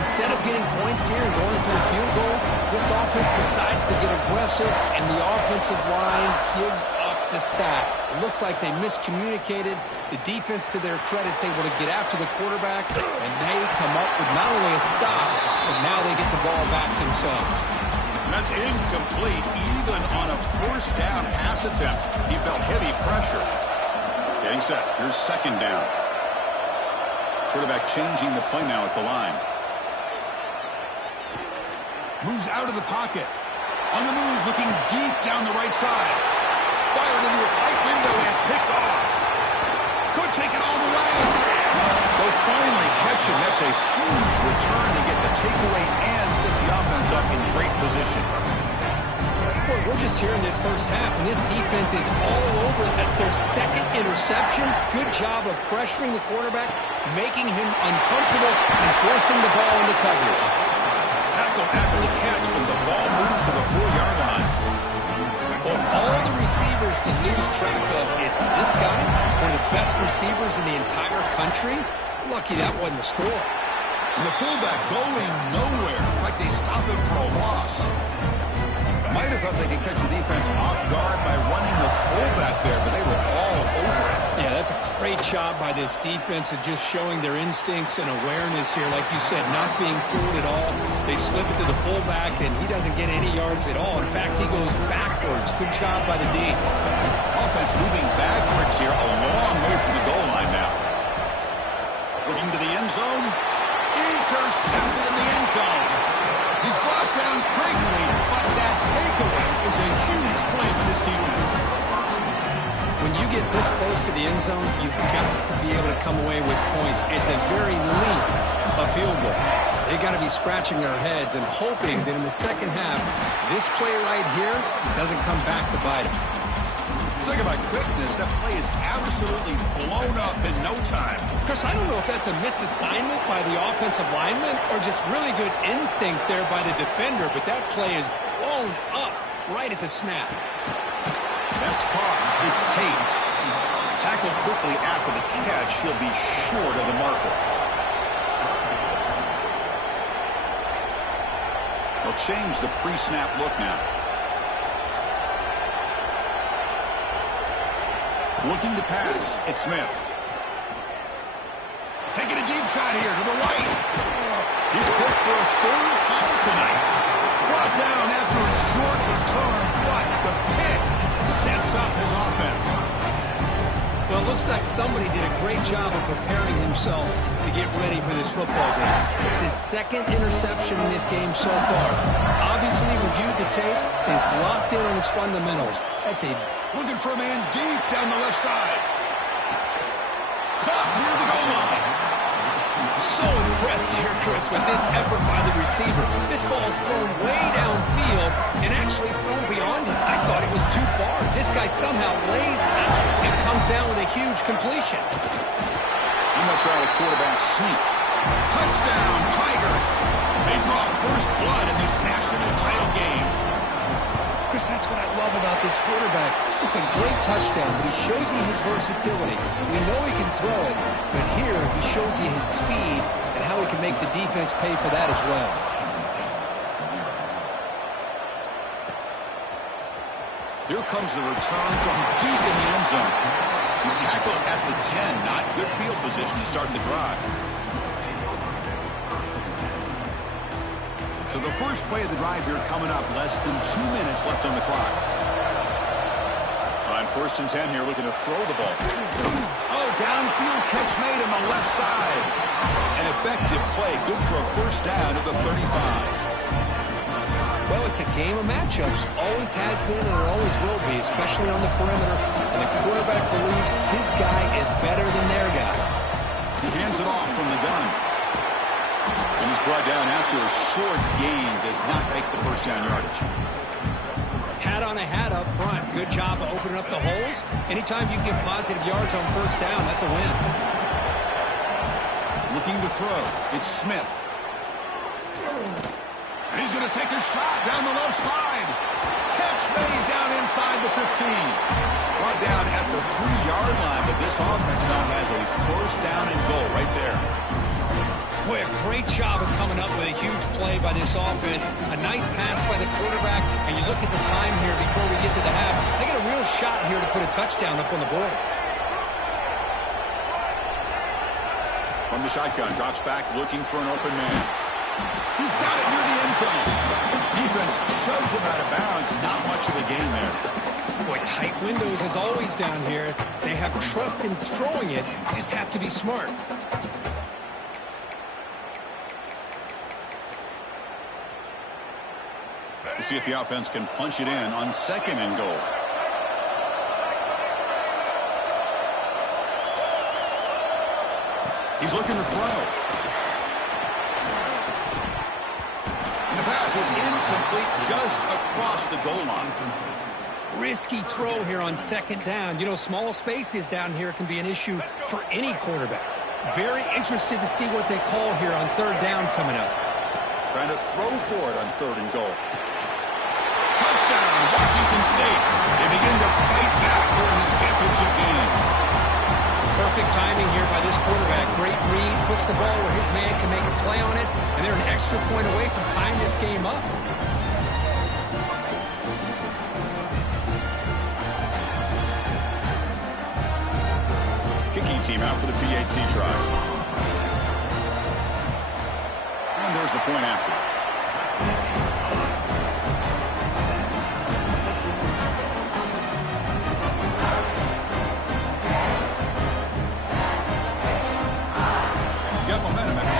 Instead of getting points here and going for the field goal, this offense decides to get aggressive, and the offensive line gives up the sack. It looked like they miscommunicated. The defense, to their credit, is able to get after the quarterback, and they come up with not only a stop, but now they get the ball back themselves. That's incomplete, even on a 1st down pass attempt. He felt heavy pressure. Getting set. Here's 2nd down. Quarterback changing the play now at the line. Moves out of the pocket. On the move, looking deep down the right side. Fired into a tight window and picked off. Could take it all the way. They'll finally catch him. That's a huge return to get the takeaway and set the offense up in great position. Boy, we're just here in this first half, and this defense is all over. That's their 2nd interception. Good job of pressuring the quarterback, making him uncomfortable, and forcing the ball into coverage. Tackle after the catch when the ball moves to the 4-yard line. Of all the receivers to lose track of, it's this guy, one of the best receivers in the entire country. Lucky that wasn't a score. And the fullback going nowhere. Like they stop him for a loss. Might have thought they could catch the defense off guard by running the fullback there, but they were all over it. Yeah, that's a great job by this defense of just showing their instincts and awareness here. Like you said, not being fooled at all. They slip it to the fullback, and he doesn't get any yards at all. In fact, he goes backwards. Good job by the D. Offense moving backwards here, a long way from the goal line now. Looking to the end zone. Intercepted in the end zone. He's brought down quickly, but that takeaway is a huge play for this defense. When you get this close to the end zone, you've got to be able to come away with points. At the very least, a field goal. They got to be scratching their heads and hoping that in the second half, this play right here doesn't come back to bite them. Talk about quickness. That play is absolutely blown up in no time. Chris, I don't know if that's a misassignment by the offensive lineman or just really good instincts there by the defender, but that play is blown up right at the snap. That's caught. It's Tate. Tackled quickly after the catch. He'll be short of the marker. They'll change the pre-snap look now. Looking to pass. It's Smith. Taking a deep shot here to the right. He's picked for a 3rd time tonight. Brought down after a short return, but the pick sets up his offense. Well, it looks like somebody did a great job of preparing himself to get ready for this football game. It's his second interception in this game so far. Obviously, reviewed the tape, is locked in on his fundamentals. That's a... Looking for a man deep down the left side. Caught near the goal line. So impressed here, Chris, with this effort by the receiver. This ball's thrown way downfield, and actually it's thrown beyond him. I thought it was too far. This guy somehow lays out and comes down with a huge completion. And that's right, a quarterback sneak. Touchdown, Tigers. They draw first blood in this national title game. Chris, that's what I love about this quarterback. It's a great touchdown, but he shows you his versatility. We know he can throw it, but here he shows you his speed and how he can make the defense pay for that as well. Here comes the return from deep in the end zone. He's tackled at the 10. Not good field position to start the drive. So the first play of the drive here coming up, less than 2 minutes left on the clock. On 1st and 10 here, looking to throw the ball. Oh, downfield catch made on the left side. An effective play, good for a first down at the 35. Well, it's a game of matchups. Always has been and it always will be, especially on the perimeter. And the quarterback believes his guy is better than their guy. He hands it off from the gun. And he's brought down after a short gain. Does not make the first down yardage. Hat on a hat up front. Good job of opening up the holes. Anytime you get positive yards on first down, that's a win. Looking to throw. It's Smith. And he's going to take a shot down the left side. Catch made down inside the 15. Brought down at the 3-yard line, but this offense now has a first down and goal right there. Boy, a great job of coming up with a huge play by this offense. A nice pass by the quarterback, and you look at the time here before we get to the half. They got a real shot here to put a touchdown up on the board. From the shotgun, drops back looking for an open man. He's got it near the end zone. Defense shoves him out of bounds. Not much of a gain there. Boy, tight windows as always down here. They have trust in throwing it. You just have to be smart. We'll see if the offense can punch it in on 2nd and goal. He's looking to throw. And the pass is incomplete just across the goal line. Risky throw here on 2nd down. You know, small spaces down here can be an issue for any quarterback. Very interested to see what they call here on 3rd down coming up. Trying to throw for it on 3rd and goal. Touchdown, Washington State. They begin to fight back here in this championship game. Perfect timing here by this quarterback. Great read, puts the ball where his man can make a play on it, and they're an extra point away from tying this game up. Kicking team out for the PAT try. And there's the point after.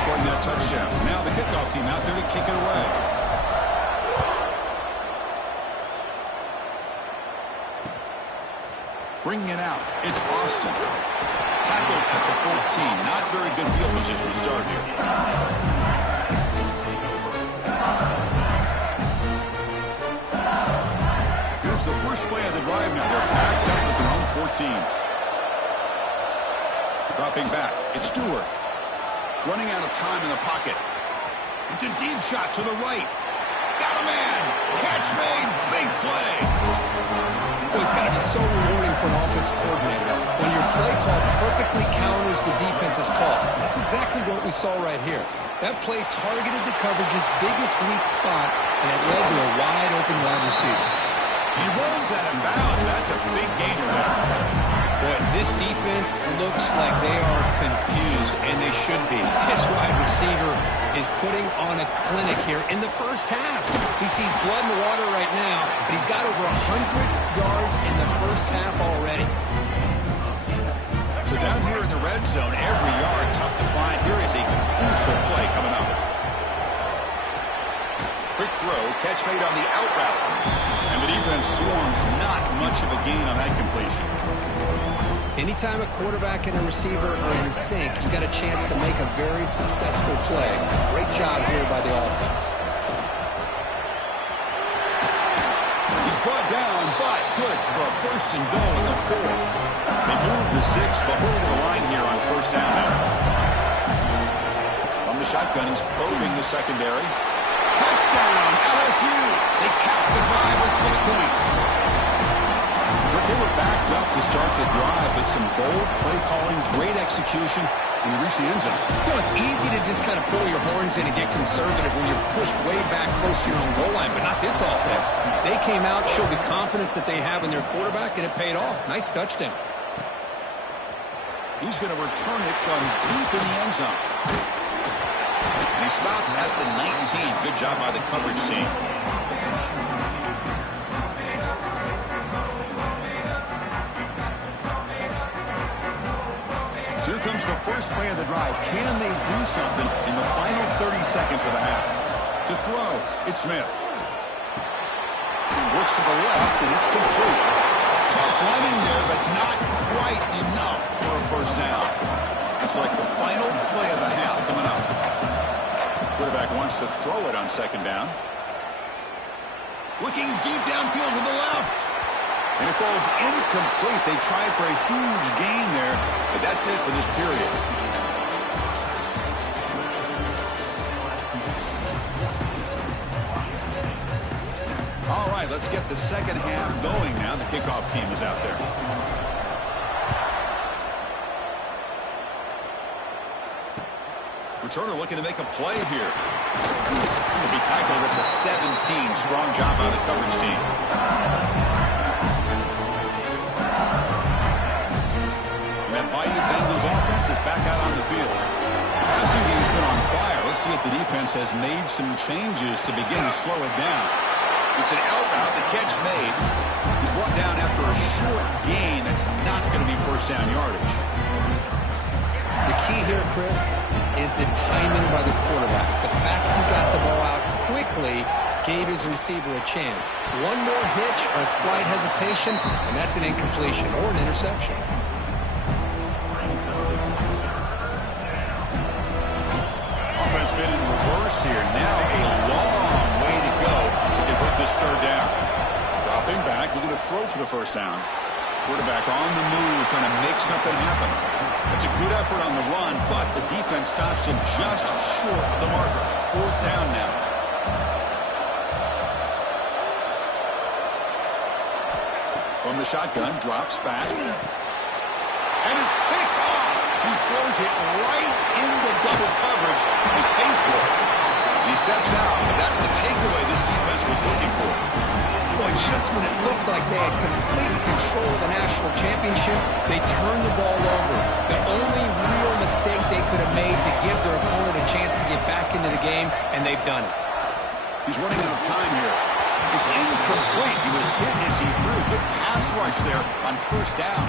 That touchdown. Now the kickoff team out there to kick it away. Bringing it out. It's Austin. Tackled at the 14. Not very good field position to start here. Here's the first play of the drive now. They're backed up at their own 14. Dropping back. It's Stewart. Running out of time in the pocket. It's a deep shot to the right. Got a man. Catch made. Big play. Well, it's got to be so rewarding for an offensive coordinator when your play call perfectly counters the defense's call. That's exactly what we saw right here. That play targeted the coverage's biggest weak spot, and it led to a wide-open wide receiver. He runs out of bounds. That's a big gainer there. Boy, this defense looks like they are confused, and they should be. This wide receiver is putting on a clinic here in the first half. He sees blood in the water right now, but he's got over 100 yards in the first half already. So down here in the red zone, every yard tough to find. Here is a crucial play coming up. Quick throw, catch made on the out route. And the defense swarms, not much of a gain on that completion. Anytime a quarterback and a receiver are in sync, you got a chance to make a very successful play. Great job here by the offense. He's brought down, but good for a first and goal in the 4. They move the 6, but hurry to the line here on first down now. From the shotgun, he's probing the secondary. Touchdown, LSU. They cap the drive with 6 points. But they were backed up to start the drive, but some bold play calling, great execution, and they reached the end zone. You know, it's easy to just kind of pull your horns in and get conservative when you're pushed way back close to your own goal line, but not this offense. They came out, showed the confidence that they have in their quarterback, and it paid off. Nice touchdown. He's going to return it from deep in the end zone. And he stopped at the 19. Good job by the coverage team. So here comes the first play of the drive. Can they do something in the final 30 seconds of the half? To throw, it's Smith. Looks to the left, and it's complete. Tough running there, but not quite enough for a first down. It's like the final play of the half coming up. Quarterback wants to throw it on second down. Looking deep downfield to the left. And it falls incomplete. They tried for a huge gain there, but that's it for this period. All right, let's get the second half going now. The kickoff team is out there. Returner looking to make a play here. He'll be tackled at the 17. Strong job by the coverage team. And that mighty Bengals offense is back out on the field. The passing game's been on fire. Let's see if the defense has made some changes to begin to slow it down. It's an out route. The catch made. He's brought down after a short gain. That's not going to be first down yardage. The key here, Chris, is the timing by the quarterback. The fact he got the ball out quickly gave his receiver a chance. One more hitch or a slight hesitation, and that's an incompletion or an interception. Offense been in reverse here. Now a long way to go to convert this third down. Dropping back, looking to throw for the first down. Quarterback on the move, trying to make something happen. It's a good effort on the run, but the defense stops him just short of the marker. Fourth down now. From the shotgun, drops back. And is picked off. He throws it right into double coverage and pays for it. He steps out, but that's the takeaway this defense was looking for. Boy, just when it looked like they had complete control of the national championship, they turned the ball over. The only real mistake they could have made to give their opponent a chance to get back into the game, and they've done it. He's running out of time here. It's incomplete. He was hit as he threw. Good pass rush there on first down.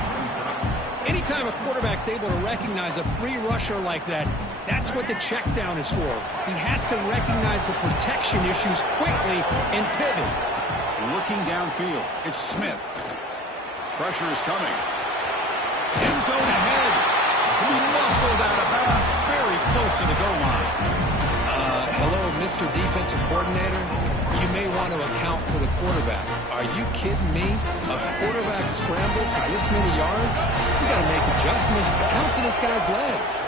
Anytime a quarterback's able to recognize a free rusher like that, that's what the check down is for. He has to recognize the protection issues quickly and pivot. Looking downfield, it's Smith. Pressure is coming. End zone ahead. And he muscled out of bounds very close to the goal line. Hello, Mr. Defensive Coordinator. You may want to account for the quarterback. Are you kidding me? A quarterback scramble for this many yards? You got to make adjustments. Account for this guy's legs.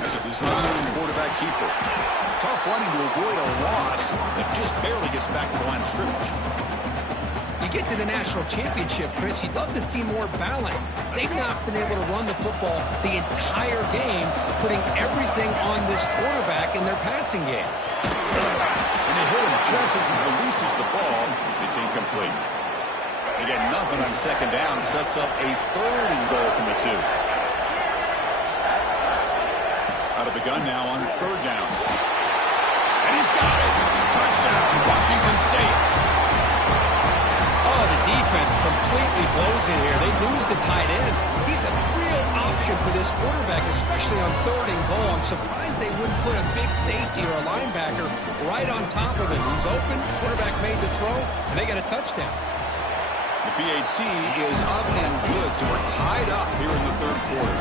As a designer and quarterback keeper. Tough running to avoid a loss that just barely gets back to the line of scrimmage. You get to the national championship, Chris, you'd love to see more balance. They've not been able to run the football the entire game, putting everything on this quarterback in their passing game. And they hit him just as he releases the ball. It's incomplete. Again, nothing on second down. Sets up a third and goal from the 2. Out of the gun now on third down. And he's got it. Touchdown, Washington State. Oh, the defense completely completely blows it here. They lose the tight end. He's a real option for this quarterback, especially on 3rd and goal. I'm surprised they wouldn't put a big safety or a linebacker right on top of him. He's open, quarterback made the throw, and they got a touchdown. The PAT is up and good, so we're tied up here in the 3rd quarter.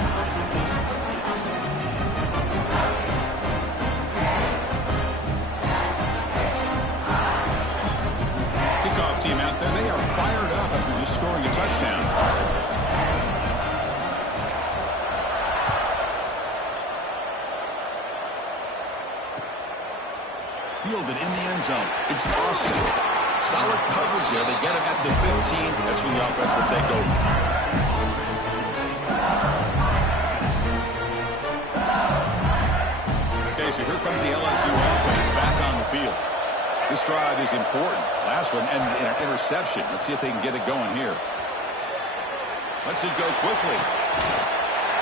Kickoff team out there, they are fired up after just scoring a touchdown. Fielded in the end zone. It's Austin. Solid coverage there. They get him at the 15. That's when the offense will take over. Okay, so here comes the LSU offense back on the field. This drive is important. Last one ended in an interception. Let's see if they can get it going here. Lets it go quickly.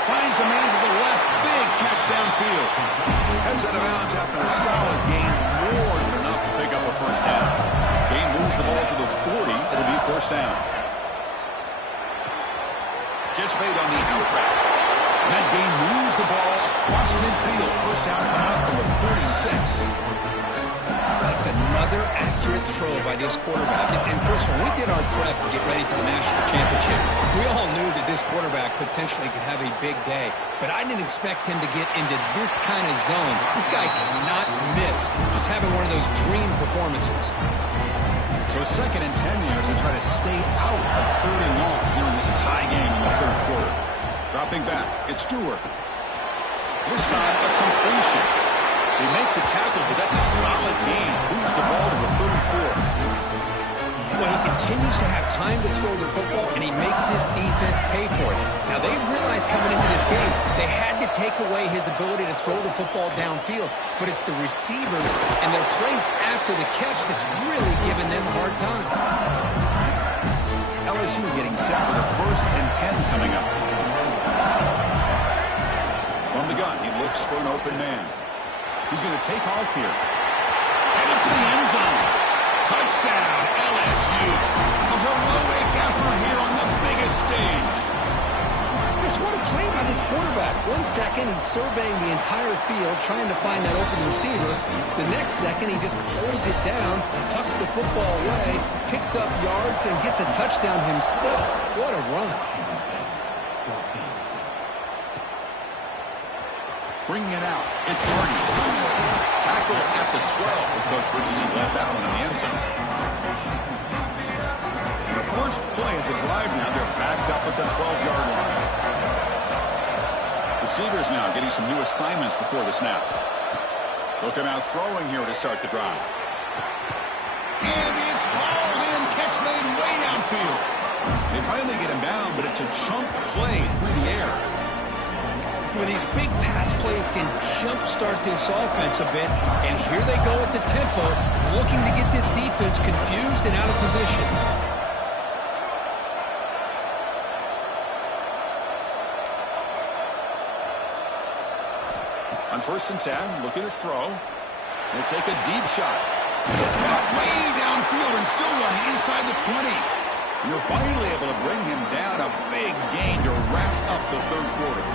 Finds a man to the left. Big catch downfield. Heads out of bounds after a solid gain. More than enough to pick up a first down. Gain moves the ball to the 40. It'll be first down. Gets made on the outback. And that gain moves the ball across midfield. First down coming up from the 46. That's another accurate throw by this quarterback. And Chris, when we did our prep to get ready for the national championship, we all knew that this quarterback potentially could have a big day. But I didn't expect him to get into this kind of zone. This guy cannot miss. Just having one of those dream performances. So 2nd and 10 here as they try to stay out of 3rd and long here in this tie game in the 3rd quarter. Dropping back, it's Stewart. This time a completion. They make the tackle, but that's a solid gain. Moves the ball to the 34. Well, he continues to have time to throw the football, and he makes his defense pay for it. Now, they realized coming into this game, they had to take away his ability to throw the football downfield, but it's the receivers and their plays after the catch that's really giving them a hard time. LSU getting set with a 1st and 10 coming up. From the gun, he looks for an open man. He's going to take off here. Headed for the end zone. Touchdown, LSU. A heroic effort here on the biggest stage. Chris, what a play by this quarterback. 1 second, he's surveying the entire field, trying to find that open receiver. The next second, he just pulls it down, tucks the football away, picks up yards, and gets a touchdown himself. What a run. Bringing it out. It's Hardy. Tackle at the 12. The coach pushes him left that one in the end zone. The first play of the drive now, they're backed up at the 12-yard line. Receivers now getting some new assignments before the snap. They'll come out throwing here to start the drive. And it's hauled in. Catch made way downfield. They finally get him down, but it's a chunk play through the air. Well, these big pass plays can jumpstart this offense a bit, and here they go at the tempo, looking to get this defense confused and out of position. On 1st and 10, looking to throw. He'll take a deep shot. Got way downfield and still running inside the 20. And you're finally able to bring him down. A big gain to wrap up the 3rd quarter.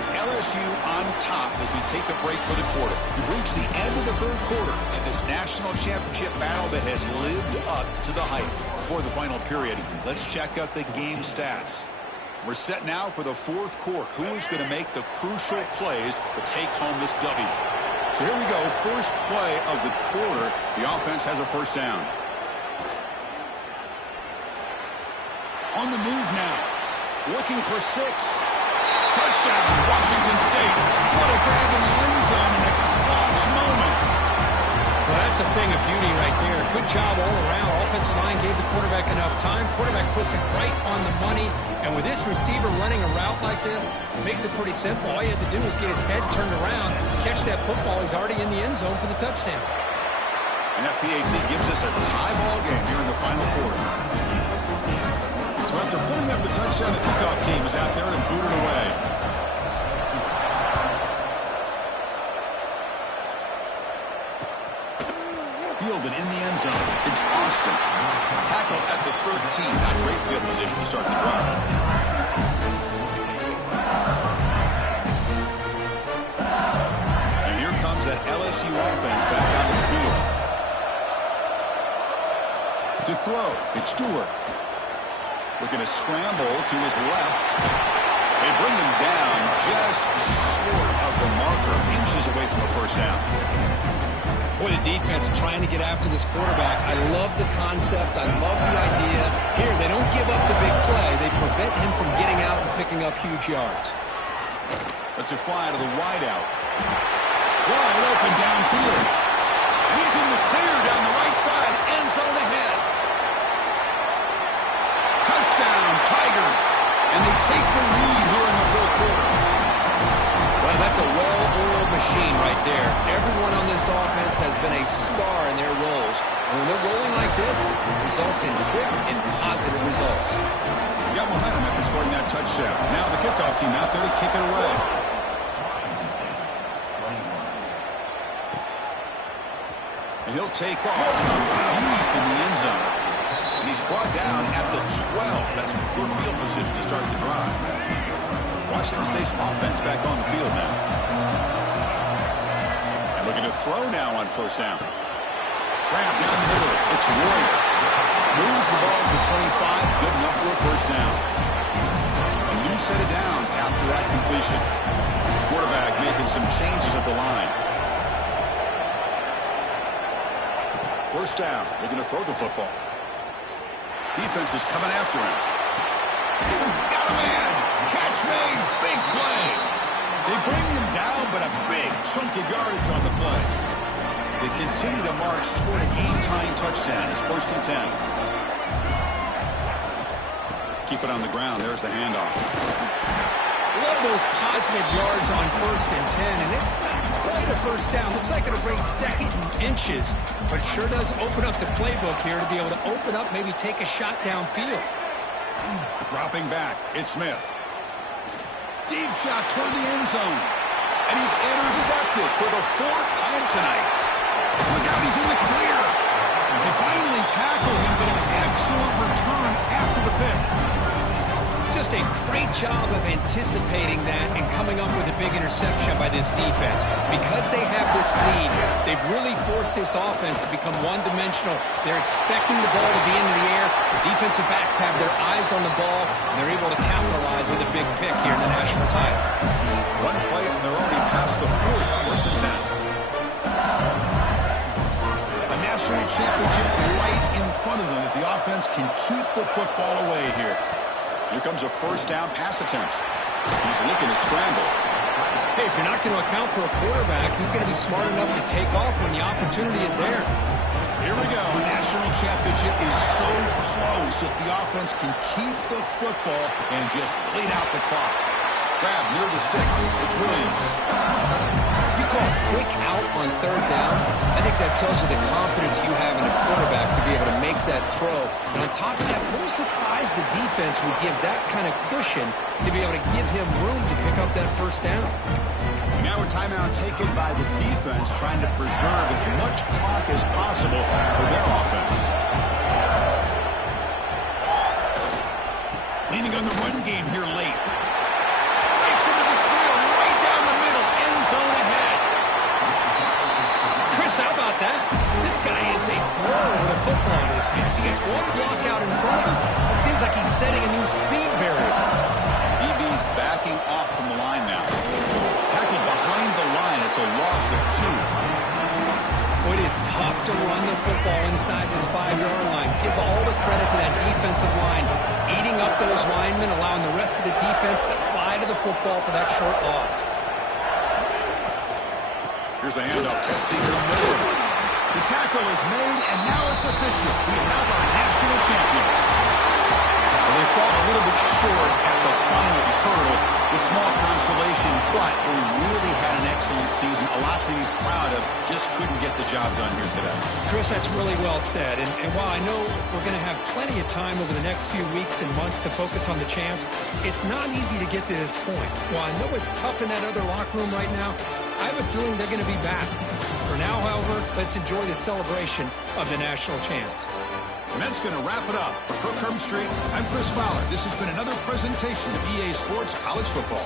It's LSU on top as we take a break for the quarter. We've reached the end of the 3rd quarter in this national championship battle that has lived up to the hype. Before the final period, let's check out the game stats. We're set now for the 4th quarter. Who is going to make the crucial plays to take home this W? So here we go. First play of the quarter. The offense has a first down. On the move now. Looking for 6. Touchdown, Washington State. What a grab in the end zone in a clutch moment. Well, that's a thing of beauty right there. Good job all around. Offensive line gave the quarterback enough time. Quarterback puts it right on the money. And with this receiver running a route like this, it makes it pretty simple. All you have to do is get his head turned around, catch that football. He's already in the end zone for the touchdown. And that PAT gives us a tie ball game here in the final quarter. So after putting up the touchdown, the kickoff team is out there and booted away. fielded in the end zone. It's Austin. Tackle at the 13. Not great field position to start the drive. And here comes that LSU offense back out of the field. To throw, it's Stewart. Looking to scramble to his left. They bring him down just short of the marker, inches away from a first down. Boy, the defense trying to get after this quarterback. I love the concept. I love the idea. Here, they don't give up the big play. They prevent him from getting out and picking up huge yards. Let's it fly to the wideout. Wide open downfield. And he's in the clear down the right side. End zone ahead. Touchdown, Tigers. And they take the lead here in the fourth quarter. Well, that's a well-oiled machine right there. Everyone on this offense has been a star in their roles. And when they're rolling like this, it results in quick and positive results. You got momentum after scoring that touchdown. Now the kickoff team out there to kick it away. And he'll take off deep in the end zone. And he's brought down at the 12. That's poor field position to start the drive. Washington State's offense back on the field now. And looking to throw now on first down. Grab down the middle. It's Warrior. Moves the ball to the 25. Good enough for a first down. A new set of downs after that completion. Quarterback making some changes at the line. First down. Looking to throw the football. Defense is coming after him. Got a man. Catch made. Big play. They bring him down, but a big chunk of yardage on the play. They continue to march toward a game-tying touchdown. It's 1st and 10. Keep it on the ground. There's the handoff. Love those positive yards on 1st and 10, and it's not quite a first down. Looks like it'll bring 2nd and inches, but it sure does open up the playbook here to be able to open up, maybe take a shot downfield. Dropping back, it's Smith. Deep shot toward the end zone. And he's intercepted for the 4th time tonight. Look out, he's in the clear. They finally tackle him, but an excellent return after the pick. Just a great job of anticipating that and coming up with a big interception by this defense. Because they have this lead, they've really forced this offense to become one-dimensional. They're expecting the ball to be into the air. The defensive backs have their eyes on the ball, and they're able to capitalize with a big pick here in the national title. One play, and they're already past the 40, 1st and 10. A national championship right in front of them if the offense can keep the football away here. Here comes a first down pass attempt. He's looking to scramble. Hey, if you're not going to account for a quarterback, he's going to be smart enough to take off when the opportunity is there. Here we go. A national championship is so close if the offense can keep the football and just bleed out the clock. Grab near the sticks. It's Williams. You call quick out on 3rd down, I think that tells you the confidence you have in a quarterback to be able to make that throw. And on top of that, a little surprised the defense would give that kind of cushion to be able to give him room to pick up that first down. And now a timeout taken by the defense, trying to preserve as much clock as possible for their offense. Leaning on the run game here late. Breaks into the clear right down the middle. End zone ahead. Chris, how about that? This guy is a pro with a football in his hands. He gets one block out in front of him. It seems like he's setting a new speed barrier. DB's backing off from the line now. Tackled behind the line. It's a loss of 2. It is tough to run the football inside this 5-yard line. Give all the credit to that defensive line, eating up those linemen, allowing the rest of the defense to fly to the football for that short loss. Here's the handoff. Testing in the middle. The tackle is made, and now it's official. We have our national champions. Well, they fall a little bit short at the final hurdle with small consolation, but they really had an excellent season. A lot to be proud of. Just couldn't get the job done here today. Chris, that's really well said. And while I know we're going to have plenty of time over the next few weeks and months to focus on the champs, it's not easy to get to this point. While I know it's tough in that other locker room right now, I have a feeling they're going to be back. For now, however, let's enjoy the celebration of the national champs. And that's going to wrap it up. For Kirk Herbstreit, I'm Chris Fowler. This has been another presentation of EA Sports College Football.